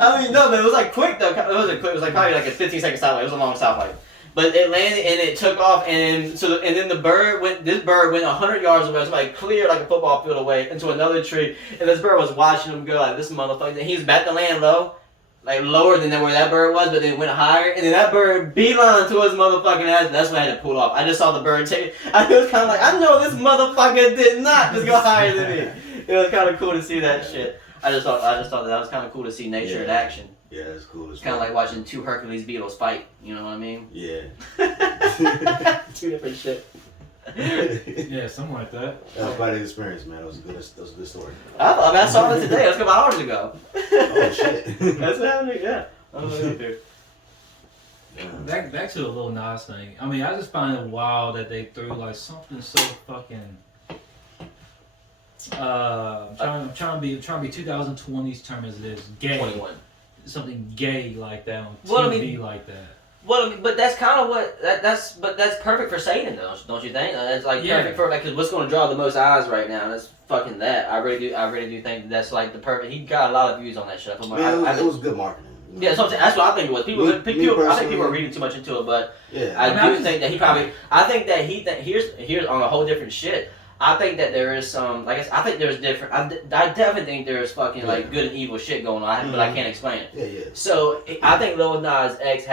I mean, no, but it was like quick though. It wasn't quick. It was like probably like a 15-second stoplight. It was a long stoplight. But it landed and it took off, and then the bird went. This bird went 100 yards away. It was like clear like a football field away into another tree, and this bird was watching him go like this motherfucker. And he was about to land low, like lower than where that bird was, but then it went higher, and then that bird beeline to his motherfucking ass. That's what I had to pull off. I just saw the bird take it. I was kind of like, I know this motherfucker did not just go higher than me. It was kind of cool to see that shit. I just thought that was kind of cool to see nature in action. Yeah, it's cool. It's kind of like watching two Hercules beetles fight. You know what I mean? Yeah. Two different shit. Yeah, something like that. That was quite an experience, man. That was a good story. I saw it today. It was a couple hours ago. Oh shit. That's what happened. Yeah. Back to the Lil Nas thing. I mean, I just find it wild that they threw like something so fucking. I'm trying to be 2020's term as it is gay. 21. Something gay like that on TV like that. Well, I mean, but that's kind of what that's perfect for Satan, though, don't you think? That's like perfect for cause what's going to draw the most eyes right now. That's fucking that. I really do think that's like the perfect. He got a lot of views on that shit. It was good marketing. You know? Yeah, that's what I think it was. I think people are reading too much into it, but I do think that he probably. I think that here's on a whole different shit. I think that there is some, like I think there's different. I definitely think there's fucking like good and evil shit going on, but I can't explain it. Yeah. So I think Lil Nas X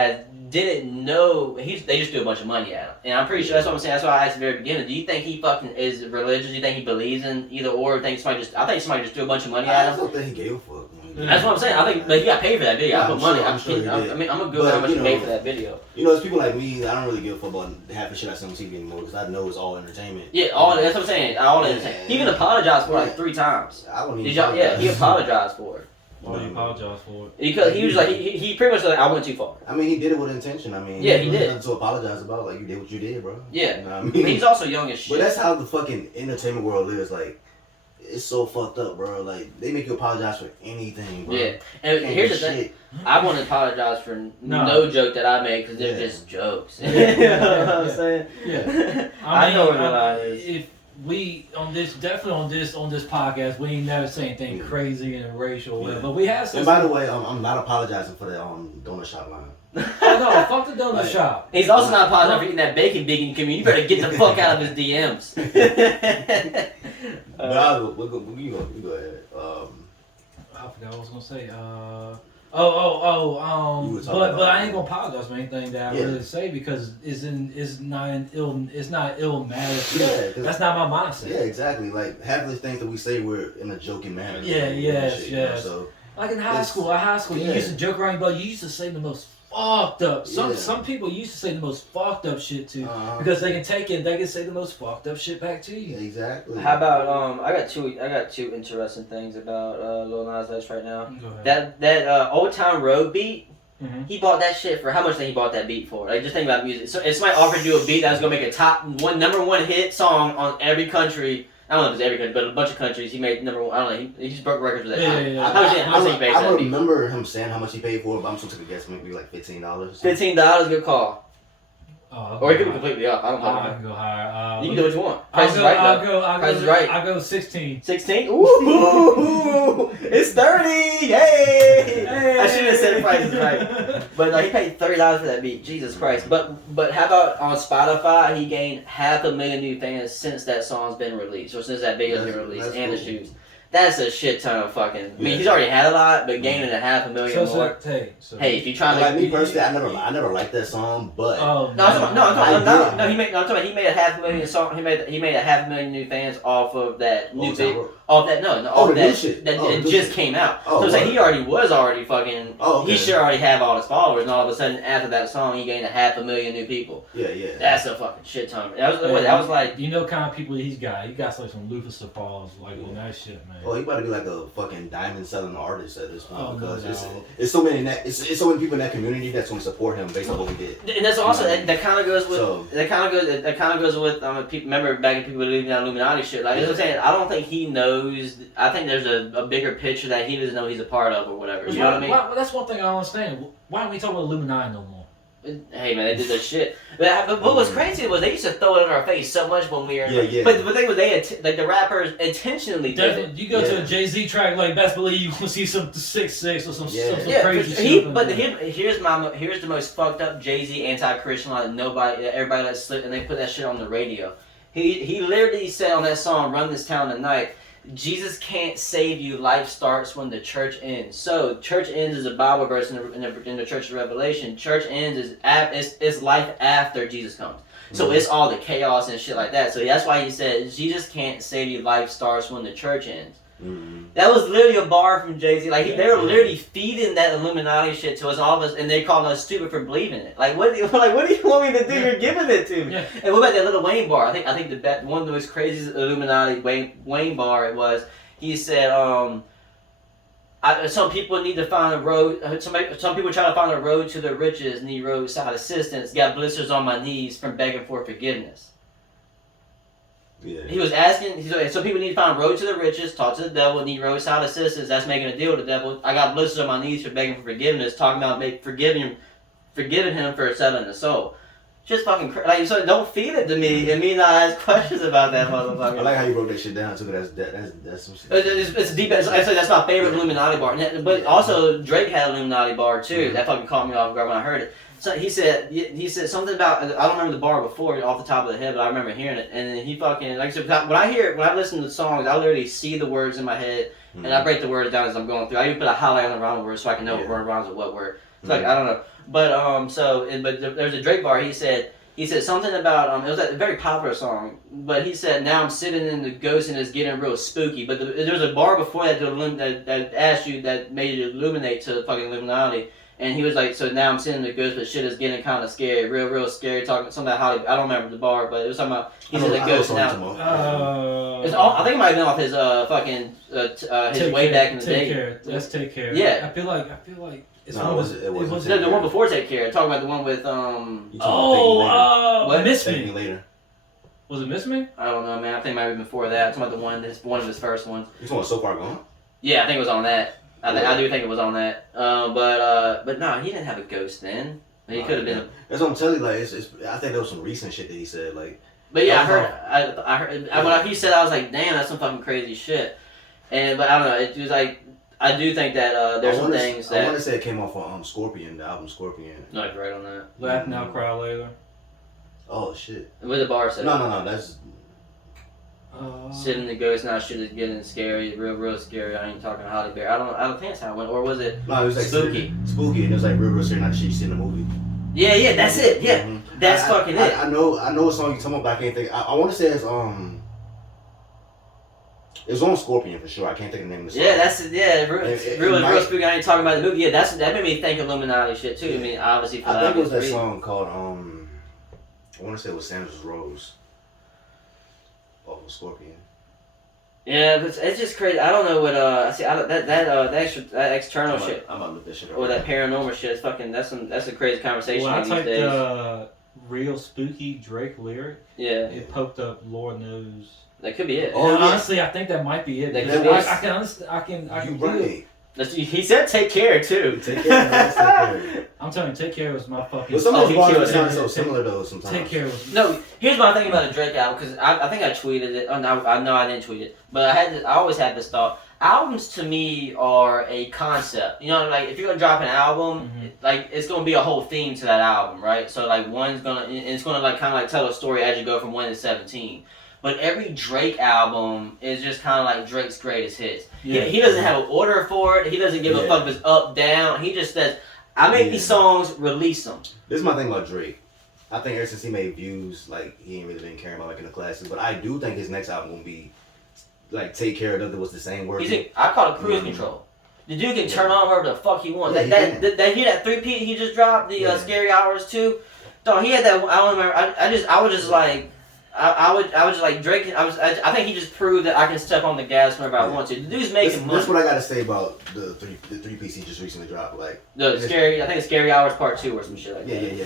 didn't know they just threw a bunch of money at him, and I'm pretty sure that's what I'm saying. That's why I asked at the very beginning. Do you think he fucking is religious? Do you think he believes in either or? I think somebody just threw a bunch of money at him. I don't think he gave a fuck. That's what I'm saying. I think, but he got paid for that video. I put money. I'm sure I mean, I'm gonna Google how much he paid for that video. You know, it's people like me. I don't really give a fuck about half the shit I see on TV anymore because I know it's all entertainment. Yeah, that's what I'm saying. All entertainment. He even apologized for it like 3 times. I wouldn't even. He apologized for it. Why do you apologize for it? Because he was like, he pretty much like, I went too far. I mean, he did it with intention. I mean, yeah, he did. Nothing to apologize about. Like, you did what you did, bro. Yeah. You know what I mean? He's also young as shit. But that's how the fucking entertainment world is. Like, it's so fucked up, bro. Like, they make you apologize for anything, bro. Yeah. And here's the thing. I want to apologize for no joke that I made because they're just jokes. You know what I'm saying? Yeah. I know what the line is. If we on this podcast, we ain't never say anything crazy and racial, but we have. And by the way, I'm not apologizing for that donut shop line. Oh no, fuck the donut shop. He's also not apologizing for eating that bacon vegan community. You better get the fuck out of his DMs. But we go ahead. I forgot what I was gonna say. But I ain't gonna apologize for anything that I really say because it's not ill mannered. Yeah, that's not my mindset. Yeah, exactly. Like half of the things that we say we're in a joking manner. Yes. You know, so like in high school, you used to joke around, but you used to say the most fucked up. Some people used to say the most fucked up shit too because they can take it. They can say the most fucked up shit back to you. Exactly. How about I got two interesting things about Lil Nas X right now. Go ahead. That Old Town Road beat. Mm-hmm. He bought that shit for how much? Did he bought that beat for? Like just think about music. So if somebody offered you a beat that was gonna make a number one hit song on every country. I don't know if it's every country, but a bunch of countries he made number one. I don't know. He just broke records with that. I remember him saying how much he paid for it, but I'm supposed to guess maybe like $15. $15, good call. Or it could be completely up. I don't know. I can go higher. You can do what you want. Price is right. I'll go 16. 16? Ooh, it's 30. Yay! I should have said price is right. But he paid $30 for that beat. Jesus Christ. But how about on Spotify? He gained 500,000 new fans since that song's been released, or since that video's been released, and the shoes. That's a shit ton of fucking. I mean, he's already had a lot, but gaining 500,000 more. Hey, if you try to like me personally, I never liked that song, but I'm talking. He made 500,000 song. He made 500,000 new fans off of that new beat. Off that new shit that just came out. So I'm saying he was already fucking. He should already have all his followers, and all of a sudden after that song, he gained 500,000 new people. Yeah. That's a fucking shit ton. That was like. You know, kind of people he's got. He got like some Lucifer Falls, like on that shit, man. Oh, he about to be like a fucking diamond selling artist at this point because it's so many people in that community that's going to support him based on what we did. And that's also that kind of goes with people. Remember back in people believing that Illuminati shit. Like you know what I'm saying, I don't think he knows. I think there's a bigger picture that he doesn't know he's a part of or whatever. You know what I mean? Well, that's one thing I don't understand. Why don't we talk about Illuminati no more? Hey man, they did their shit. But what was crazy was they used to throw it in our face so much when we were. Yeah. But the thing was, the rappers intentionally did it. You go to a Jay-Z track, like best believe you will see some 6'6" or some crazy shit. But here's the most fucked up Jay-Z anti-Christian line that everybody let slip, and they put that shit on the radio. He literally said on that song "Run This Town Tonight" Jesus can't save you. Life starts when the church ends. So, church ends is a Bible verse in the Church of Revelation. Church ends is it's life after Jesus comes. So it's all the chaos and shit like that. So that's why he said Jesus can't save you. Life starts when the church ends. Mm-hmm. That was literally a bar from Jay-Z. Like they were literally feeding that Illuminati shit to us, all of us, and they called us stupid for believing it. Like what do you want me to do? You're giving it to me. Yeah. And what about that Lil Wayne bar? I think one of the most craziest Illuminati Wayne bar it was. He said, some people need to find a road. Some people try to find a road to the riches, need roadside assistance. Got blisters on my knees from begging for forgiveness. Yeah. He was asking. Some people need to find a road to the riches. Talk to the devil. Need roadside assistance. That's making a deal with the devil. I got blisters on my knees for begging for forgiveness. Talking about forgiving him for selling the soul. Just fucking like so. Don't feed it to me and me not ask questions about that motherfucker. I like how you wrote that shit down too. That's some shit. It's deep. I said that's my favorite Illuminati bar. But also Drake had an Illuminati bar too. Mm-hmm. That fucking caught me off guard when I heard it. So he said something about, I don't remember the bar before off the top of the head, but I remember hearing it. And then he fucking, like I said, when I listen to the songs, I literally see the words in my head, and I break the words down as I'm going through. I even put a highlight on the rhyme word so I can know what word rhymes with what word. It's like, I don't know. But there's a Drake bar. He said something about, it was a very popular song, but he said, now I'm sitting in the ghost and it's getting real spooky. But there's a bar before that that asked you, that made you illuminate to the fucking Illuminati. And he was like, so now I'm sitting in the ghost, but shit is getting kind of scary, real scary. Talking something about Hollywood. I don't remember the bar, but it was something about he's in the ghost now. I think it might have been off his his way back in the day. Take Care. That's Take Care. Yeah. I feel like it's it wasn't the one before Take Care. Talking about the one with what? Miss Me Later. Was it Miss Me? I don't know, man. I think it might have been before that. I'm talking about one of his first ones. You talking about So Far Gone? Yeah, I think it was on that. I do think it was on that. But no, he didn't have a ghost then. He could have been. That's what I'm telling you. Like, I think there was some recent shit that he said. Like, but yeah, I heard. When he said, I was like, damn, that's some fucking crazy shit. But I don't know. It was like, I do think that there's some things that. I want to say it came off of Scorpion, the album Scorpion. No, you're right on that. Laugh Now, Cry Later. Oh shit. With the bar said. No. That's. Sitting in the ghost now, shit is getting scary, real scary. I ain't talking Holly Bear. I don't think that's how it went, or was it? No, it was like spooky, and it was like real scary. Not shit you see in the movie. Yeah, that's it. Yeah, that's fucking it. I know a song you talking about, but I can't think. I want to say it's on Scorpion for sure. I can't think of the name of the song. Yeah, that's it. Real spooky. I ain't talking about the movie. Yeah, that made me think Illuminati shit too. Yeah. I mean, obviously. I think it was that song called I want to say it was Sandra's Rose. Off of Scorpion. Yeah, but it's just crazy. I don't know what that external shit. I'm gonna look this shit up. Or that paranormal shit. It's fucking. That's a crazy conversation When I these typed days. Real spooky Drake lyric. Yeah. It poked up Lord knows. That could be it. Oh, honestly, I think that might be it. I can understand. I can. You right. He said take care too. Take care. I'm telling you, Take Care was my fucking. But some of those bars sound so similar though sometimes. Take Care was. No, here's my thing about a Drake album, because I think I tweeted it. Oh, no, I know I didn't tweet it, but I always had this thought. Albums to me are a concept. You know, like if you're gonna drop an album, like it's gonna be a whole theme to that album, right? So like it's gonna like kind of like tell a story as you go from 1 to 17. But every Drake album is just kind of like Drake's greatest hits. Yeah. He doesn't have an order for it. He doesn't give a fuck if it's up, down. He just says, I make these songs, release them. This is my thing about Drake. I think ever since he made Views, like, he ain't really been caring about making the classes. But I do think his next album will be, like, Take Care of was the same word. I call it Cruise Control. The dude can turn on wherever the fuck he wants. That 3-peat he just dropped, the Scary Hours too. Dog, he had that, I don't remember, I was just like, I would just like Drake. I think he just proved that I can step on the gas whenever I want to. The dude's making money. That's what I gotta say about the three piece he just recently dropped. Like I think it's Scary Hours Part 2 or some shit like that. Yeah.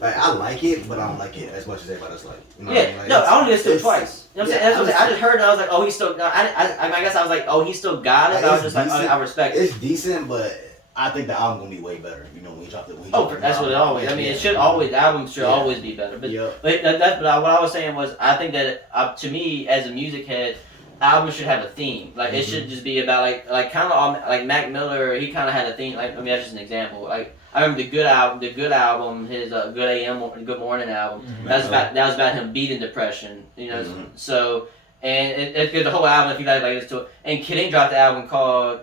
Like I like it, but I don't like it as much as everybody else like. You know I mean? Like, I only listened to it twice. You know what I'm saying? That's what I just heard and I was like, oh, he's still. I guess I was like, oh, he still got it. But I was just decent. Like, I respect it. It's decent, but I think the album gonna be way better. You know, when he dropped it. That's what it always. I mean, it should always. The album should always be better. But what I was saying was, I think that to me as a music head, albums should have a theme. Like it should just be about like kind of like Mac Miller. He kind of had a theme. Like I mean, that's just an example. Like I remember the Good album, his Good AM, Good Morning album. That was about him beating depression. You know, so. And it's good, the whole album, if you like listen to it. And Kid Ink dropped the album called,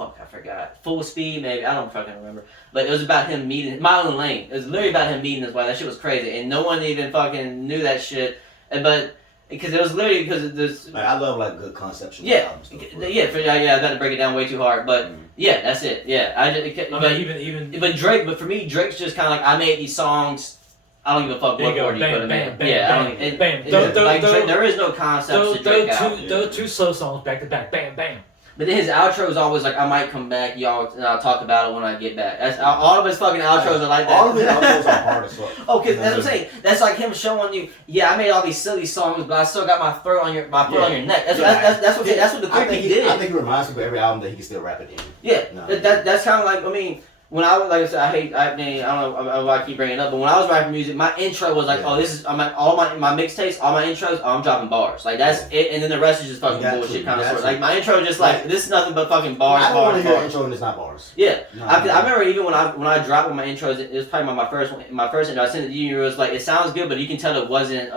I forgot. Full Speed, maybe. I don't fucking remember. But it was about him meeting, My Own Lane. It was literally about him meeting his wife. That shit was crazy. And no one even fucking knew that shit. But, because it was literally because of this. Like, I love, like, good conceptual albums. I got to break it down way too hard. But, yeah, that's it. Yeah. But Drake, but for me, Drake's just kind of like, I made these songs. I don't give a fuck what order you put them in. There is no concept to Drake out. Those two slow songs back to back, bam, bam. But then his outro is always like, I might come back, y'all, and I'll talk about it when I get back. That's all of his fucking outros are like that. All of his outros are hard as fuck. Oh, cause that's what I'm saying. That's like him showing you, I made all these silly songs, but I still got my foot on your neck. That's what the 3P did. I think he reminds me of every album that he can still rap it in. Yeah, that's kind of like, I mean. When I was, like I said, I don't know why I keep bringing it up, but when I was rapping music, my intro was like, this is, I'm like, all my mixtapes, all my intros, I'm dropping bars. Like, that's it, and then the rest is just fucking bullshit kind of sort. Like, my intro just like, this is nothing but fucking bars, I don't want to hear an intro and it's not bars. Yeah. I remember even when I dropped my intros, it was probably my first intro, I sent it to you, it was like, it sounds good, but you can tell it wasn't,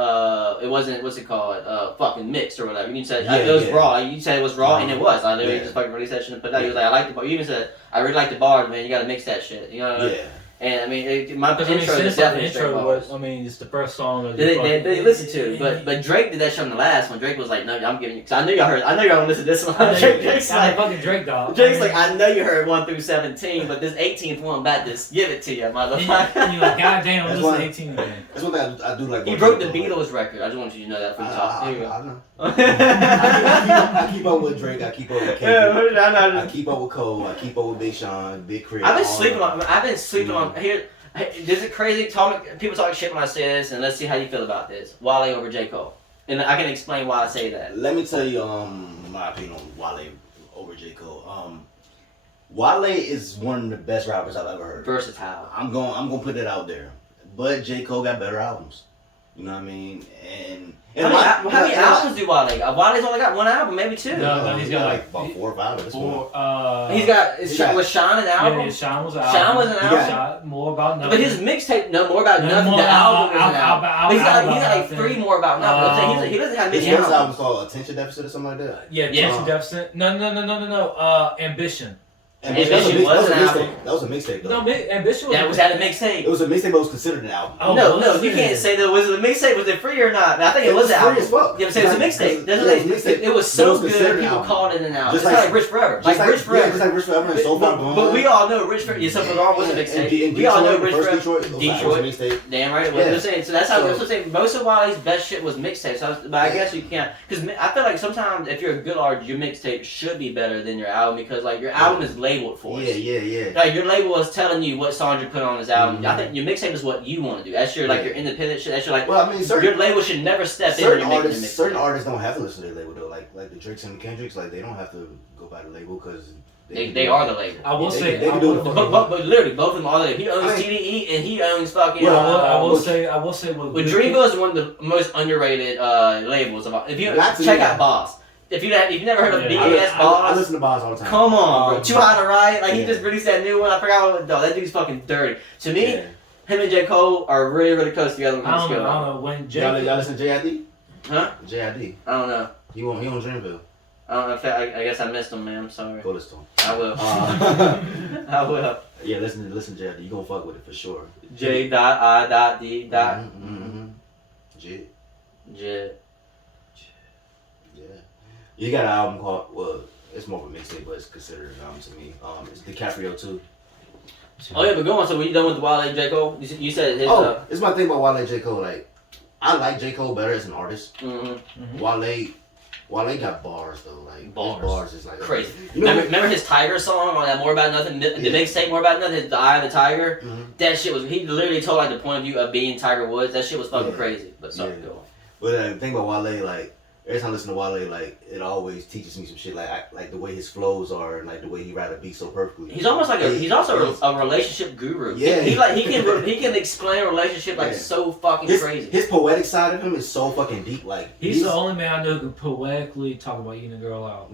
what's it called, fucking mixed or whatever. You said, it was raw. You said it was raw, and it was. I literally just fucking released that shit and put that. You was like, I like the bar. You even said, I really like the bars, man. You gotta mix that shit. You know what I mean? Yeah. And I mean, my intro is definitely straight bars. I mean, it's the first song. They listened to it, but Drake did that shit on the last one. Drake was like, "No, I'm giving you." Cause I knew y'all heard. I know y'all gonna listen to this one. Drake's like, fucking Drake dog. Drake's like, I know you heard 1 through 17, but this 18th one, I'm about to give it to you, motherfucker. And you're like, goddamn, I'm listening to 18 again. That's one thing I do like. He broke the Beatles record. I just want you to know that from the top. I know. I keep up with Drake. I keep up with Kendrick. I keep up with Cole. I keep up with Big Sean, Big Crit. I've been sleeping on here. Hey, is it crazy? People talk shit when I say this, and let's see how you feel about this. Wale over J. Cole. And I can explain why I say that. Let me tell you my opinion on Wale over J. Cole. Wale is one of the best rappers I've ever heard. Versatile. I'm gonna put it out there. But J. Cole got better albums. You know what I mean? How many albums do Wale got? Wale's only got one album, maybe two. No, he's got like about 4 or 5 at this point. Was Sean an album? Yeah, Sean was an album. Sean was an album. More About Nothing. But his mixtape, More About Nothing. The album is an album. He's got like 3 More About Nothing. He doesn't have many albums. His album's called Attention Deficit or something like that. Yeah, Attention Deficit. No. Ambition. Ambition was an album. That was a mixtape, though. No, Ambition was that a mixtape? It was a mixtape, but it was considered an album. Oh, no, you can't say that. Was it a mixtape? Was it free or not? I think it was an album. Free as fuck. Yeah, it was a mixtape. It was so good, people called it an album. Just like Rich Forever. Like Rich Forever. Just like Rich Forever and So Far Gone. But we all know Rich Forever. So Far Gone was a mixtape. We all know Rich Forever. Detroit. Damn right it was. I'm saying. So that's how I'm saying. Most of Wale's best shit was mixtapes. But I guess you can't. Because I feel like sometimes if you're a good artist, your mixtape should be better than your album because like your album is labeled for us. Yeah. Like your label is telling you what songs you put on this album. Mm-hmm. I think your mixtape is what you want to do. That's your like your independent shit. That's your like. Well, I mean, your label should never step in when you're making a mixtape. Certain artists don't have to listen to their label though. Like the Drakes and the Kendricks, like they don't have to go by the label because they are the label. I will say, but literally both of them are the label. He owns TDE and he owns fucking. I will say, with Dreamville is one of the most underrated labels of all. If you check out Boss. If you never heard of BS Boss, I listen to Boss all the time. Come on, bro. Too Hot to Riot. Like he just released that new one. I forgot what it was. No, that dude's fucking dirty. To me, him and J. Cole are really, really close together. I don't know when y'all listen to J.I.D.? Huh? J.I.D. I don't know. He on Dreamville. I don't know. I guess I missed him, man. I'm sorry. Go listen to him. I will. I will. Yeah, listen to J.I.D. You gonna fuck with it for sure. J.I.D. J. You got an album called, it's more of a mixtape, but it's considered an album to me. It's DiCaprio 2. Oh yeah, but go on. So were you done with Wale and J. Cole? You said his. It's my thing about Wale and J. Cole. Like, I like J. Cole better as an artist. Mm-hmm. Wale got bars though. Like bars is like crazy. Remember his Tiger song on that More About Nothing, the mixtape More About Nothing, The Eye of the Tiger. Mm-hmm. That shit was. He literally told like the point of view of being Tiger Woods. That shit was fucking crazy. But sorry, go on. But the thing about Wale, like. Every time I listen to Wale, like it always teaches me some shit, like the way his flows are, and like the way he write a beat so perfectly. He's almost like he's also a relationship guru. Yeah, he can explain a relationship like so fucking crazy. His poetic side of him is so fucking deep. Like he's the only man I know who can poetically talk about eating a girl out.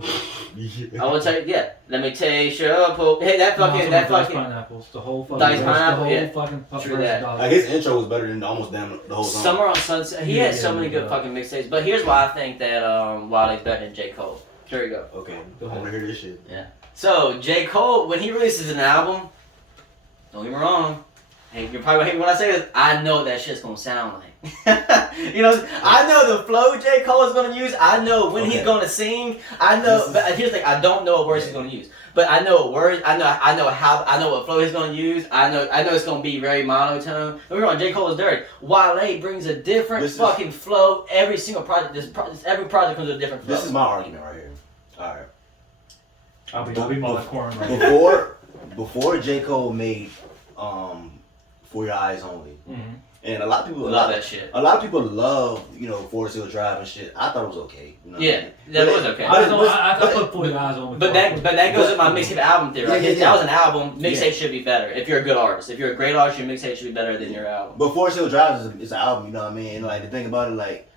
I would say let me taste your hey that fucking pineapples, the whole fucking Dice Pineapple, True that. Like his intro was better than almost damn the whole song. Summer on Sunset. He had so many good fucking mixtapes. But here's why I think that that Wale's better than J. Cole. Here we go. Okay, Go I ahead. want to hear this shit. So J. Cole, when he releases an album, don't get me wrong, and you're probably gonna hate me when I say this, I know what that shit's gonna sound like. You know, I know the flow J. Cole is gonna use. I know when he's gonna sing. I know, but here's the thing: I don't know what words he's gonna use. But I know what words. I know what flow he's gonna use. I know it's gonna be very monotone. Don't get me wrong, J. Cole is dirty. Wale brings a different fucking flow. Every single project, every project comes with a different flow. This is my argument right here. All right. I'll be Molly Corn right now. Before J. Cole made For Your Eyes Only, and a lot of people love that shit. A lot of people love, you know, Forest Hill Drive and shit. I thought it was okay. You know that was okay. I put 40 eyes on. But that goes with my mixtape album theory. That was an album. Mixtape should be better. If you're a good artist, if you're a great artist, your mixtape should be better than your album. But Forest Hill Drive is an album. You know what I mean? And like the thing about it, like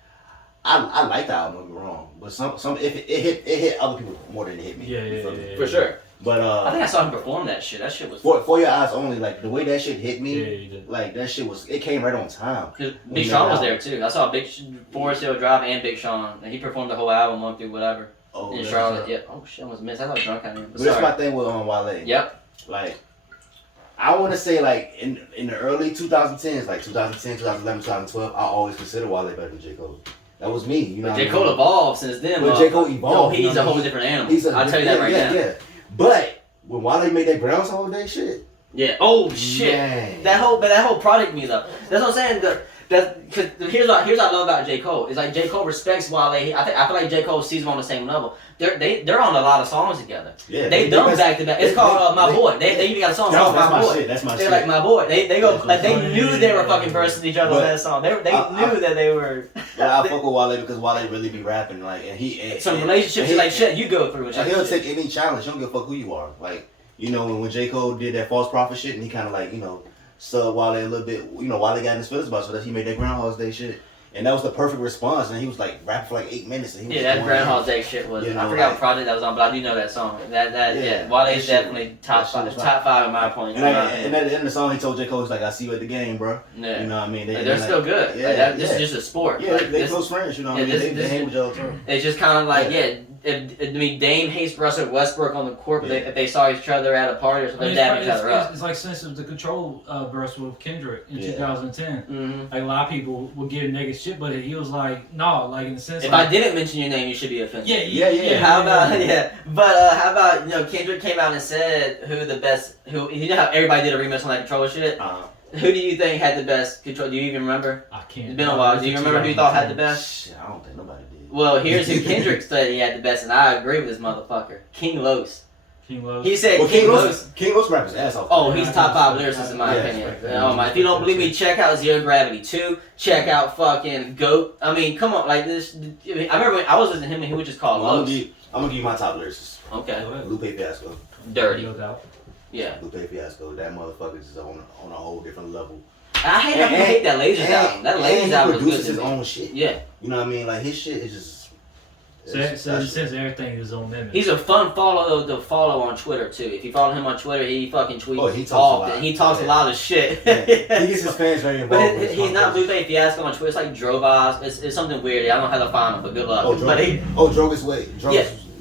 I like the album. Don't get me wrong. But some if it hit other people more than it hit me. Yeah. For sure. But I think I saw him perform that shit. That shit was For Your Eyes Only. Like the way that shit hit me. Yeah, you did. Like that shit was. It came right on time. Cause Big Sean was there too. I saw Forest Hill Drive and Big Sean, and he performed the whole album, went through whatever. Oh, in Charlotte. Yeah. Oh shit, I was missed. I thought I was drunk out here. But that's my thing with Wale. Yep. Like I want to say like in the early 2010s, like 2010, 2011, 2012, I always consider Wale better than J. Cole. That was me. You know. But J. Cole evolved since then. But J. Cole evolved. No, he's a whole different animal. I'll tell you that right now. Yeah. But when Wale made that Groundhog Day shit. Yeah. Oh shit. Man. That whole project me though. That's what I'm saying. Cause here's what I love about J. Cole. Is like J. Cole respects Wale. I feel like J. Cole sees him on the same level. They're on a lot of songs together. Yeah. They done back to back. It's called My Boy. They even got a song called My Boy. That's my shit. They're like My Boy. They go like they knew they were fucking versing each other on that song. They knew that they were. Yeah, I fuck with Wale because Wale really be rapping like and some relationships like shit you go through. He'll take any challenge. He don't give a fuck who you are. Like. You know, when J. Cole did that false prophet shit and he kind of like, you know, subbed Wale a little bit, you know, Wale got in his feelings about it, so that he made that Groundhog Day shit. And that was the perfect response. And he was like rapping for like 8 minutes. And he was that Groundhog Day shit was, you know, I forgot what project that was on, but I do know that song. Wale is definitely top five in my point. And at the end of the song, he told J. Cole, he's like, I see you at the game, bro. Yeah. You know what I mean? They're still good. Yeah, this is just a sport. Yeah, they're close friends, you know what I mean? They hang with y'all too. It's just kind of like, Dame hates Russell Westbrook on the court, but if they saw each other at a party or something, they're dabbing each other up. It's like since the Control verse with Kendrick in 2010. Mm-hmm. Like a lot of people would give negative shit, but he was like, no, like in the sense. If like, I didn't mention your name, you should be offended. Yeah. How about you know Kendrick came out and said you know how everybody did a remix on that Control shit. Who do you think had the best Control? Do you even remember? I can't. It's been a while. Do you remember who you thought had the best? Shit, I don't think nobody did. Well, here's who Kendrick said he had the best, and I agree with this motherfucker. King Los. He said King Los rap his ass off. Oh, he's top 5 lyricist in my opinion. Oh my! If you don't believe me, check out Zero Gravity 2. Check out fucking Goat. I mean, come on, like this. I remember when I was listening to him and he would just call Los. I'm gonna give you my top lyricist. Okay. Lupe Fiasco. Dirty. No doubt. Yeah. Lupe Fiasco. That motherfucker is on a whole different level. I hate that Lasers album. That Lasers album was good. He produces his own shit. Yeah. You know what I mean? Like his shit is just. Since everything is on them. He's a fun follow to follow on Twitter too. If you follow him on Twitter, he fucking tweets. Oh, he talks often. He talks a lot of shit. Yeah. He gets his fans very involved. But he's not Lupe Fiasco on Twitter. It's like Drovaz. It's something weird. I don't know how to find him, but good luck. Drogus Way.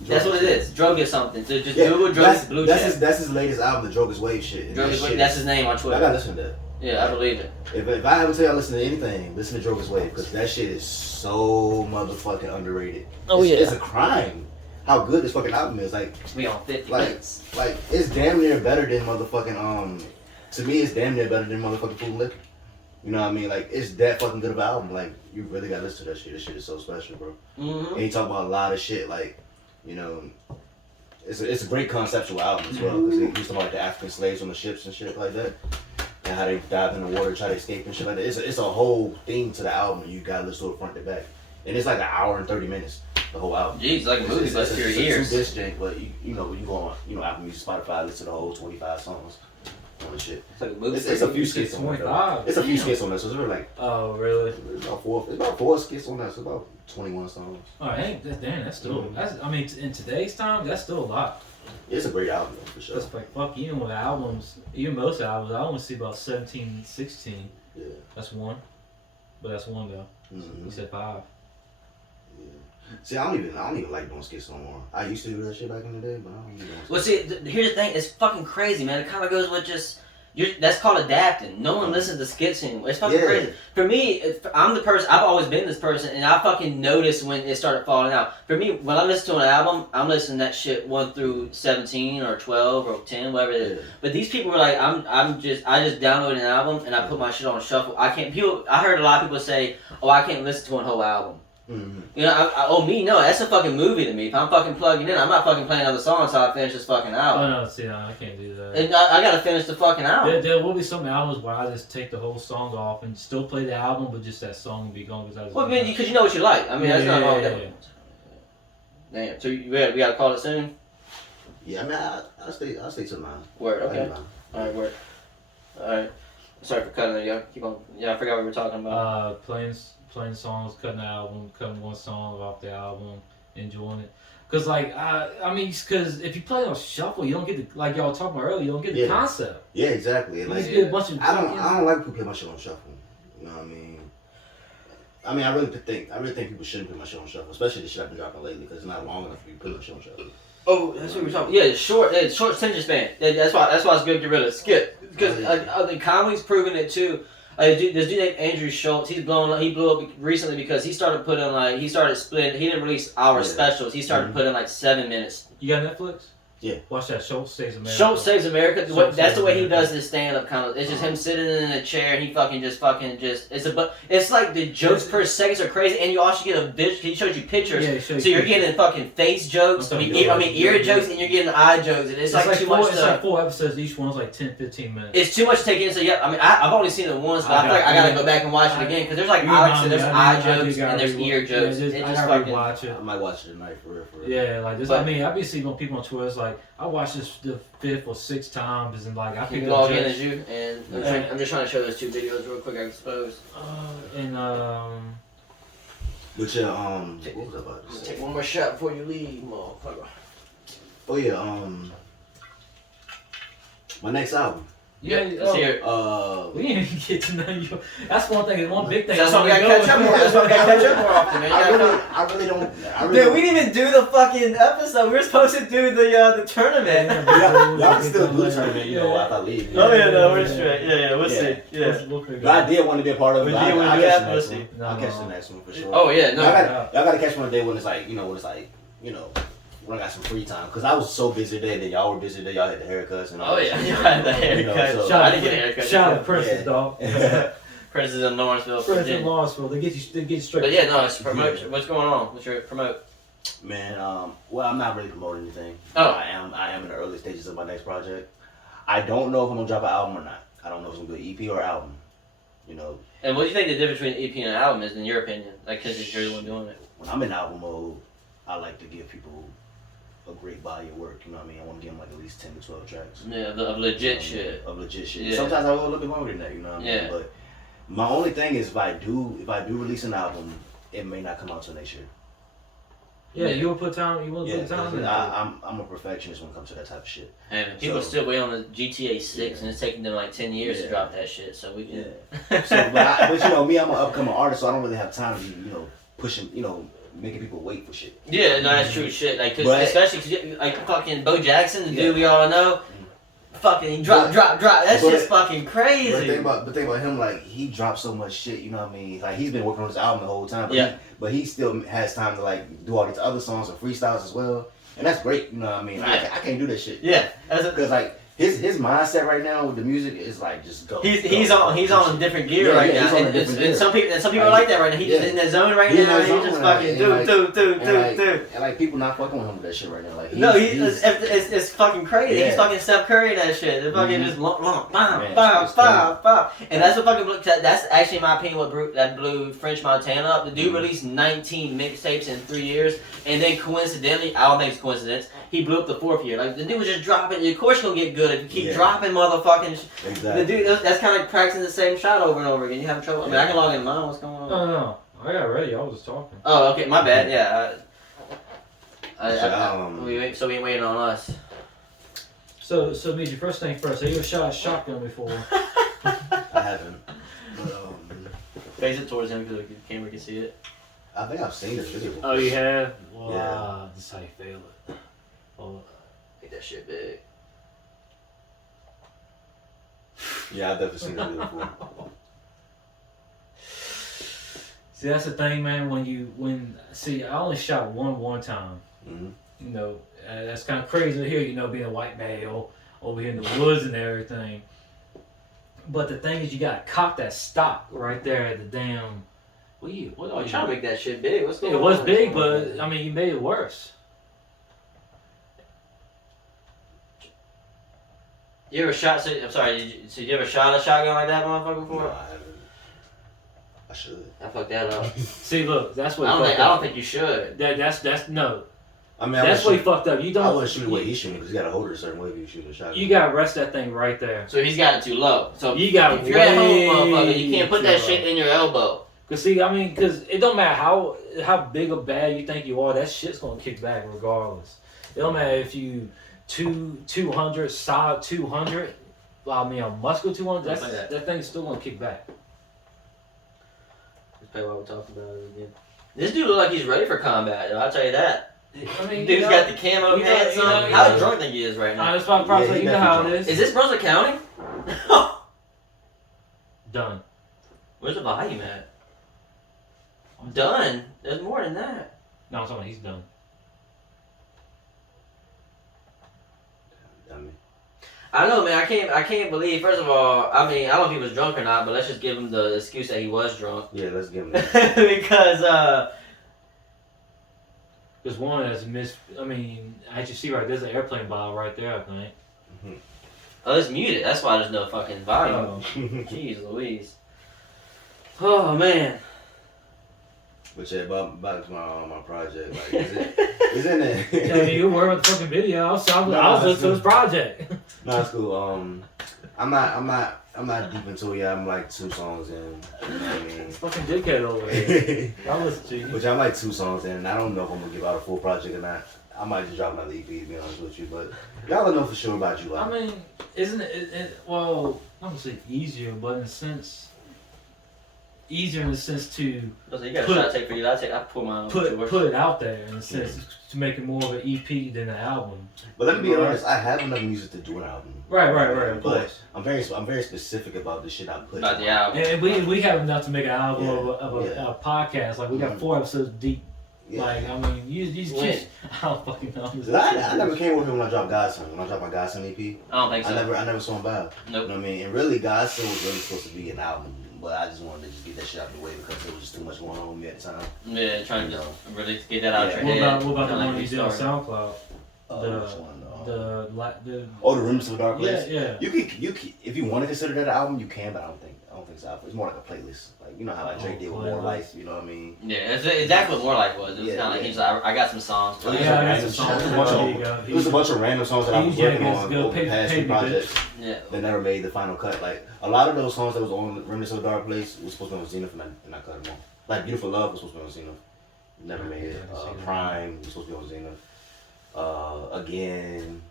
That's what it is. Drogus something. So just Google Drogus Blue Check. That's his latest album, the Drogus Wave shit. Drogus Wave. That's his name on Twitter. I gotta listen to that. Yeah, I believe it. If I ever tell y'all listen to anything, listen to Drogus Wave because that shit is so motherfucking underrated. It's a crime how good this fucking album is. Like we on 50 minutes. Like it's damn near better than motherfucking To me, it's damn near better than motherfucking Food and Liquor. You know what I mean? Like it's that fucking good of an album. Like you really gotta listen to that shit. This shit is so special, bro. Mm-hmm. And he talk about a lot of shit. Like you know. It's a great conceptual album as well because they used to like the African slaves on the ships and shit like that, and how they dive in the water, try to escape and shit like that. It's a whole theme to the album. You gotta listen to it front to back, and it's like an hour and 30 minutes. The whole album. Jeez, like a movie, but for years. It's a 2-disc, but you know when you go on Apple Music, Spotify, listen to the whole 25 songs. On the shit. It's like a movie. It's a few skits on there. It's a few skits on there, so it's really like. Oh really? It's about four skits on there. So about 21 songs. Oh, that's still. In today's time, that's still a lot. It's a great album, though, for sure. That's like, fuck, even with albums, even most albums, I only see about 17, 16. Yeah. That's one. But that's one, though. Mm-hmm. You said 5. See, I don't even like doing skits no more. I used to do that shit back in the day, but I don't do doing skits. Well, see, here's the thing. It's fucking crazy, man. It kind of goes with just. That's called adapting. No one listens to skits anymore. It's fucking crazy. For me, I'm the person. I've always been this person, and I fucking noticed when it started falling out. For me, when I listen to an album, I'm listening to that shit 1 through 17 or 12 or 10, whatever it is. Yeah. But these people were like, I just downloaded an album and I put my shit on shuffle. I heard a lot of people say, "Oh, I can't listen to a whole album." Mm-hmm. You know, no, that's a fucking movie to me. If I'm fucking plugging in, I'm not fucking playing other songs until I finish this fucking album. Oh no, see, I can't do that. And I gotta finish the fucking album. There will be some albums where I just take the whole song off and still play the album, but just that song will be gone because because you know what you like. I mean, that's not wrong with that. Damn. So we gotta call it soon. Yeah, I mean, I'll stay till 9. Word. Okay. All right. Word. All right. Sorry for cutting it. Y'all keep on. Yeah, I forgot what we were talking about. Playing songs, cutting the album, cutting one song off the album, enjoying it. Cause cause if you play on shuffle, you don't get the, like y'all talking about earlier, you don't get the concept. Yeah, exactly. Like, get a bunch of I don't like people play my shit on shuffle. You know what I mean? I really think people shouldn't put my shit on shuffle, especially the shit I've been dropping lately, because it's not long enough for you to put my shit on shuffle. Oh, that's what we're talking about. Yeah, short attention span. That's why it's good to get rid of skip. Because the Conley's proven it too. This dude named Andrew Schultz, he blew up recently because he started splitting, he didn't release hour specials, he started putting like 7 minutes. You got Netflix? Yeah. Watch that Schultz Saves America. Schultz Saves America. That's the way he does his stand-up kind of. It's just him sitting in a chair and he it's like the jokes per second are crazy, and you also get a bitch. He shows you pictures, so you're getting fucking face jokes. Ear jokes, and you're getting eye jokes, and it's like too much. It's like 4 episodes. Each one's like 10-15 minutes. It's too much to take in. So yeah, I mean, I've only seen it once, but I feel like I gotta go back and watch it again because there's like there's eye jokes and there's ear jokes. I gotta watch it. I might watch it tonight for real. Yeah, like this. I mean, I've been seeing people on Twitter. It's like I watched this the 5th or 6th times, and like I can log in as you, and I'm just trying to show those 2 videos real quick. I suppose. Which what was I about to say? Take one more shot before you leave, motherfucker. Oh yeah, my next album. Yeah, let's hear it. We didn't even get to know you. That's one thing. One big thing. That's why we gotta catch up more. That's why we gotta catch up more often, man. I really don't. Dude, we didn't even do the fucking episode. We were supposed to do the tournament. Y'all can still do the tournament, you know, after I leave. Oh yeah, no, we're straight. Yeah, we'll see. Yeah. I did want to be a part of it. I'll catch the next one for sure. Oh yeah, no. Y'all gotta catch one day when it's like, when I got some free time, because I was so busy today that y'all were busy today. Y'all had the haircuts and all that. Oh yeah, you had the haircut. I didn't get a haircut. Shout out Princess, dog. Princess in Lawrenceville. Princess in Lawrenceville. They get you straight. But yeah, no, it's promote. What's going on? What's your promote? Man, well, I'm not really promoting anything. Oh. I am in the early stages of my next project. I don't know if I'm gonna drop an album or not. I don't know if it's gonna be an EP or album. You know. And what do you think the difference between an EP and an album is, in your opinion? Like, because you're the one doing it. When I'm in album mode, I like to give people a great body of work, you know what I mean? I want to give them like at least 10 to 12 tracks. Yeah, of legit shit. Of legit shit. Yeah. Sometimes I go a little bit longer than that, you know what I mean? Yeah. But my only thing is if I do release an album, it may not come out till next year. Yeah, you will put time. You will put time. I'm a perfectionist when it comes to that type of shit. And people still wait on the GTA 6, and it's taking them like 10 years to drop that shit. So we can. Yeah. But you know, me, I'm an upcoming artist, so I don't really have time to be, pushing, making people wait for shit. Yeah, no, that's true shit. Like, especially cause like fucking Bo Jackson, the dude we all know. Fucking drop. That shit's fucking crazy. But the thing about him, like, he dropped so much shit, you know what I mean? Like, he's been working on this album the whole time. But he still has time to, like, do all these other songs and freestyles as well. And that's great, you know what I mean? Yeah. I can't do that shit. Yeah. Because, like, his mindset right now with the music is like just go. He's on a different gear right now, and some people are like that right now. He's just in that zone right now. He's just fucking do. And like people not fucking with him with that shit right now. Like it's fucking crazy. Yeah. He's fucking Steph Curry that shit. It's fucking just bam. And that's what fucking that's actually in my opinion that blew French Montana up. The dude released 19 mixtapes in 3 years, and then coincidentally, I don't think it's coincidence, he blew up the 4th year. Like the dude was just dropping. Of course he'll get good if you keep dropping motherfucking. Exactly. The dude, that's kind of like practicing the same shot over and over again. You having trouble? I mean, I can log in mine. What's going on? No, I got ready. I was just talking. Oh, okay. My bad. Yeah. So we ain't waiting on us. So Meiji, first thing first. Have you ever shot a shotgun before? I haven't. Face it towards him because the camera can see it. I think I've seen this video before. Oh, you have? Well, Yeah. this is how you fail it. Oh, Make that shit big. Yeah, I've definitely seen this video before. see, that's the thing, man. See, I only shot one time. Mm-hmm. You know, that's kind of crazy to hear. You know, being a white male over here in the woods and everything. But the thing is, you gotta cock that stock right there at the damn. What Oh, are you trying to make that shit big? What's going on? It was big, but I mean, you made it worse. You ever shot? I'm sorry. So you ever shot a shotgun like that, motherfucker, before? No, I haven't. I should. I fucked that up. See, look, that's what. I don't think you should. That's no. I mean, That's what he fucked up. You don't. I wouldn't shoot the way he's shooting because you got to hold it a certain way if you shoot a shotgun. You gotta rest that thing right there. So he's got it too low. So You got if you're at home, way motherfucker, you can't put too that low. shit in your elbow. Cause see, I mean, cause it don't matter how big or bad you think you are, that shit's gonna kick back regardless. It don't matter if you 200 solid 200. Well, I mean, a muscle 200. That thing's still gonna kick back. Let's play while we're talking about it again. This dude look like he's ready for combat. Yo, I'll tell you that. I mean, Dude's got the camo you know- pants you on. know- How drunk think he is right now? That's why probably Yeah, he you know how it definitely is. Is this Brunswick County? Done? Where's the volume at? Done. There's more than that. No, I'm talking. He's done. I mean, I know, man. I can't believe. First of all, I mean, I don't know if he was drunk or not, but let's just give him the excuse that he was drunk. yeah, let's give him that. Because There's one that's missed. I mean, as you see right there's an airplane bottle right there. I think. oh, it's muted. That's why there's no fucking volume. Oh. Jeez Louise. Oh man. But yeah, back to my project. Like, is in it? Yeah, I mean, you were about the fucking video. I was listening to this project. No, it's cool. I'm not deep into it yet. I'm like 2 songs in. You know what I mean? It's fucking dickhead over here. I'll listen to you. Which I'm like 2 songs in. I don't know if I'm gonna give out a full project or not. I might just drop another EP to be honest with you. But y'all don't know for sure about July. I mean, isn't it well, I don't say easier, but in a sense, easier in the sense to So you got a Put- shot take for you. I pull mine over to put it out there in a sense to make it more of an EP than an album. But let me be honest, I have enough music to do an album. Right, of But course. I'm very specific about the shit I put. About the album. And we have enough to make an album Yeah, of a podcast. Like we got 4 episodes deep. Yeah. Like I mean, you just When? I don't fucking know. I never came with him when I dropped Godson. When I dropped my Godson EP, I don't think so. I never saw him by. Nope. You know what I mean? And really, Godson was really supposed to be an album, but I just wanted to just get that shit out of the way because there was just too much going on with me at the time. Yeah, trying to really get that out of your What head. about the Kinda one like you did on restart. SoundCloud? Which one? The Oh, the Rumors of a Dark Place. yeah. You can, if you want to consider that an album, you can, but I don't think it's an album. It's more like a playlist. Like you know how like Drake did with More playlist. Life. You know what I mean? Yeah, it's exactly what More Life was. It was Yeah, kind of like yeah. he's like, I got some songs. It was Yeah, I got random some songs. songs. It was a bunch There you go. of- it was a bunch of random songs that I was Yeah, working it's on good. over the past Pay 2 me, projects Yeah. that never made the final cut. Like a lot of those songs that was on Remnants of a Dark Place was supposed to be on Zenith, and I cut them off. Like Beautiful Love was supposed to be on Zenith, never made it. Yeah, I see that. Prime was supposed to be on Zenith. Again,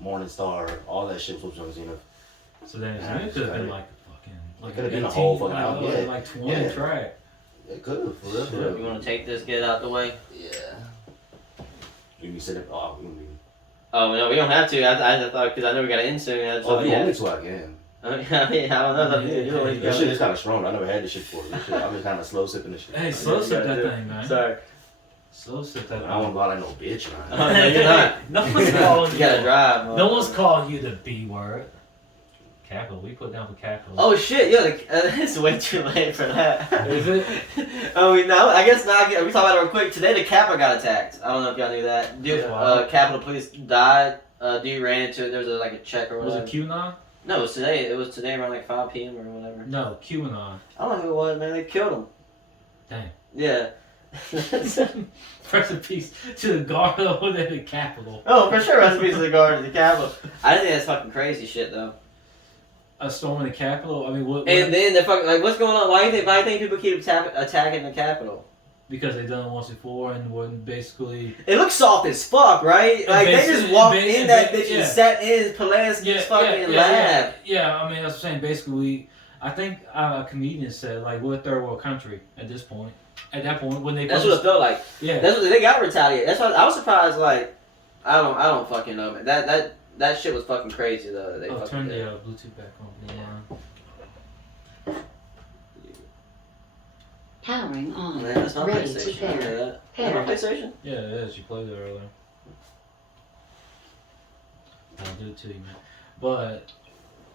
Morning Star, all that shit was supposed to be on Zenith. So then Yeah, it could have been yeah. like a fucking like Could have been a 18, whole fucking album, yeah. like 20 Yeah. track. It could have, for real. For Shit. real. You want to take this, get it out the way? Yeah. You be sitting. Oh, you mean? Oh no, we don't have to. I thought because I know we got to end soon. That's Oh, all if you yeah. want me to, I can. I mean, I don't know. You always This got shit is kind of strong. I never had this shit before. This shit, I'm just kind of slow sipping this shit. Hey, slow sip that thing, man. Sorry. Slow sip that I don't thing. go out like no bitch, Oh, man. no, you're not. No one's calling You you. gotta drive. No one's calling you the B word. Capital. We put down for capital. Oh shit! Yeah, it's way too late for that. Is it? Oh, no. I guess not. We talk about it real quick. Today, the Kappa got attacked. I don't know if y'all knew that. Dude, That's wild. Capitol Police died. Dude ran into it. There was like a check or Was whatever. it QAnon? No, it was today. It was today around like 5 p.m. or whatever. No, QAnon. I don't know who it was, man. They killed him. Dang. Yeah. Rest in peace to the guard over there at the Capitol. Oh, for sure. Rest in peace to the guard at the Capitol. I think that's fucking crazy shit, though. A storm in the Capitol? I mean, what? And then they're fucking like, what's going on? Why do you think people keep attacking the Capitol? Because they done it once before and when basically. It looks soft as fuck, right? Like they just walked in that bitch and sat in Polanski's fucking lab. Yeah, I mean, that's what I'm saying. Basically, I think a comedian said like we're a third world country at this point. At that point, when they That's what it felt like. Yeah. That's what they got retaliated. That's why I was surprised. Like, I don't fucking know, man. That shit was fucking crazy though. They fucking turn the did. Bluetooth back on. Powering on. Man, that's my Ready to PlayStation. I know pair. that. That's my PlayStation. Yeah, it is. You played it earlier. I'll do it to you, man. But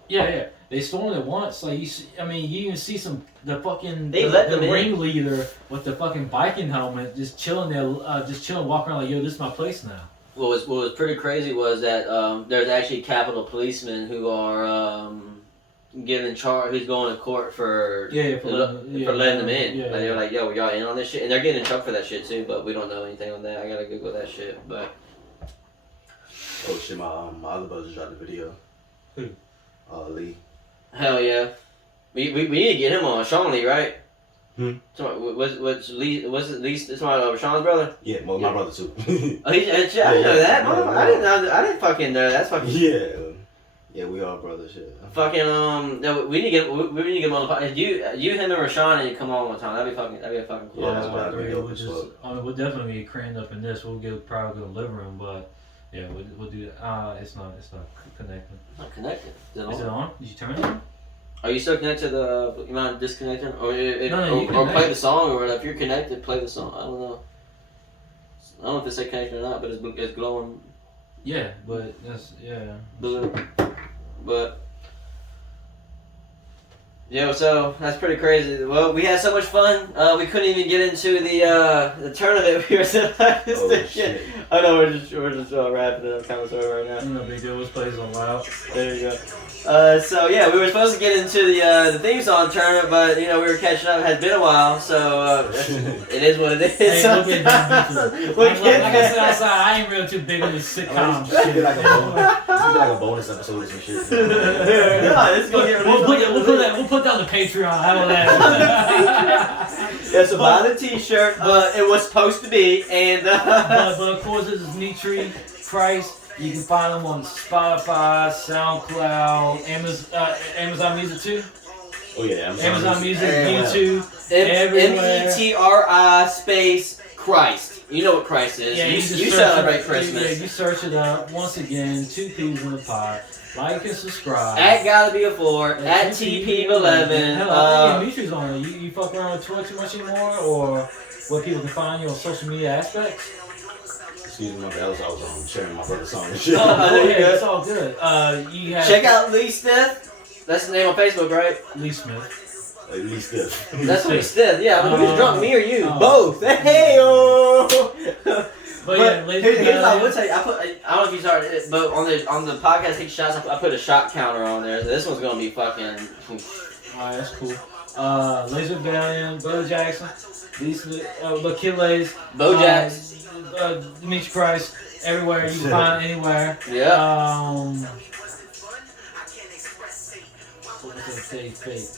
yeah, they stormed it once. Like you even see the fucking They let them in. ringleader with the fucking biking helmet just chilling there, walking around like, yo, this is my place now. What was pretty crazy was that there's actually Capitol policemen who are given charge, who's going to court for letting them in. Yeah, like, they're like, yo, y'all in on this shit, and they're getting in trouble for that shit too. But we don't know anything on that. I gotta Google that shit. But oh shit, my other brother just dropped a video. Who? Lee. hell yeah, we need to get him on. Sean Lee, right? What's Lee? Was it Lee? It's my Sean's brother. Yeah, my brother too. Oh, I didn't know that. I didn't fucking know that. That's fucking. Yeah, we are brothers. Shit. Fucking no, we need to get him on the podcast. You, him, and Rashawn, and you come on one time. That'd be a fucking cool. Yeah, that's what I'd be dope as fuck. We'll definitely get crammed up in this. We'll probably go to the living room, but yeah, we'll do that. It's not connected. Not connected. Is it on? Did you turn it on? Are you still connected to the? You mind disconnecting, or No, play the song, or if you're connected, play the song. I don't know. I don't know if it's connected or not, but it's glowing. Yeah, but Blue. But yeah, so that's pretty crazy. Well, we had so much fun. We couldn't even get into the tournament. We were supposed to get. I know we're just wrapping it up kind of sort of right now. No big deal. Let's play this on loud. There you go. So yeah, we were supposed to get into the theme song tournament, but we were catching up. It had been a while, so it is what it is. Hey, like I said outside, I ain't really too big on this sitcom shit. It'd be like a bonus episode or some shit. We'll put that on the Patreon. How about that? Yeah, so buy the T-shirt, but it was supposed to be, and but of course this is Metri Christ. You can find them on Spotify, SoundCloud, Amazon Music too. Oh yeah, Amazon Music, YouTube, everywhere. METRI space Christ. You know what Christ is. Yeah, you celebrate Christmas. Yeah, you search it up. Once again, 2 P's in the pot. Like and subscribe. At Gotta Be a 4, at TP11. Hell, I think Mitri's on it. You fuck around with Twitter too much anymore, or where people can find you on social media aspects? Excuse me, my bad. I was sharing my brother's song and shit. It's all good. You have check out Lee Smith. That's the name on Facebook, right? Lee Smith. Lee Stiff. That's Lee Smith. Yeah, but who's drunk, me or you? Oh. Both. Hey yo. But yeah, here's what I will tell you. I don't know if you started it, but on the podcast Take Shots, I put a shot counter on there. This one's gonna be fucking. Alright, that's cool. Laser Rebellion, Bo Jackson, the Killers, Bo Jackson. Metri Christ, everywhere you can find anywhere. Yeah.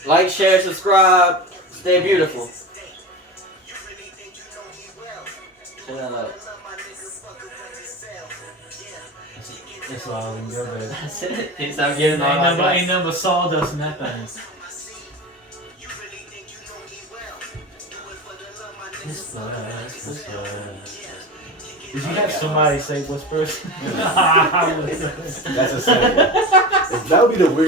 Like, share, subscribe. Stay beautiful. Shut up. That's all in your bed. That's it. He's not getting all Ain't number sawdust in that thing. Did you have somebody say whispers? That's a saying. That would be the weird.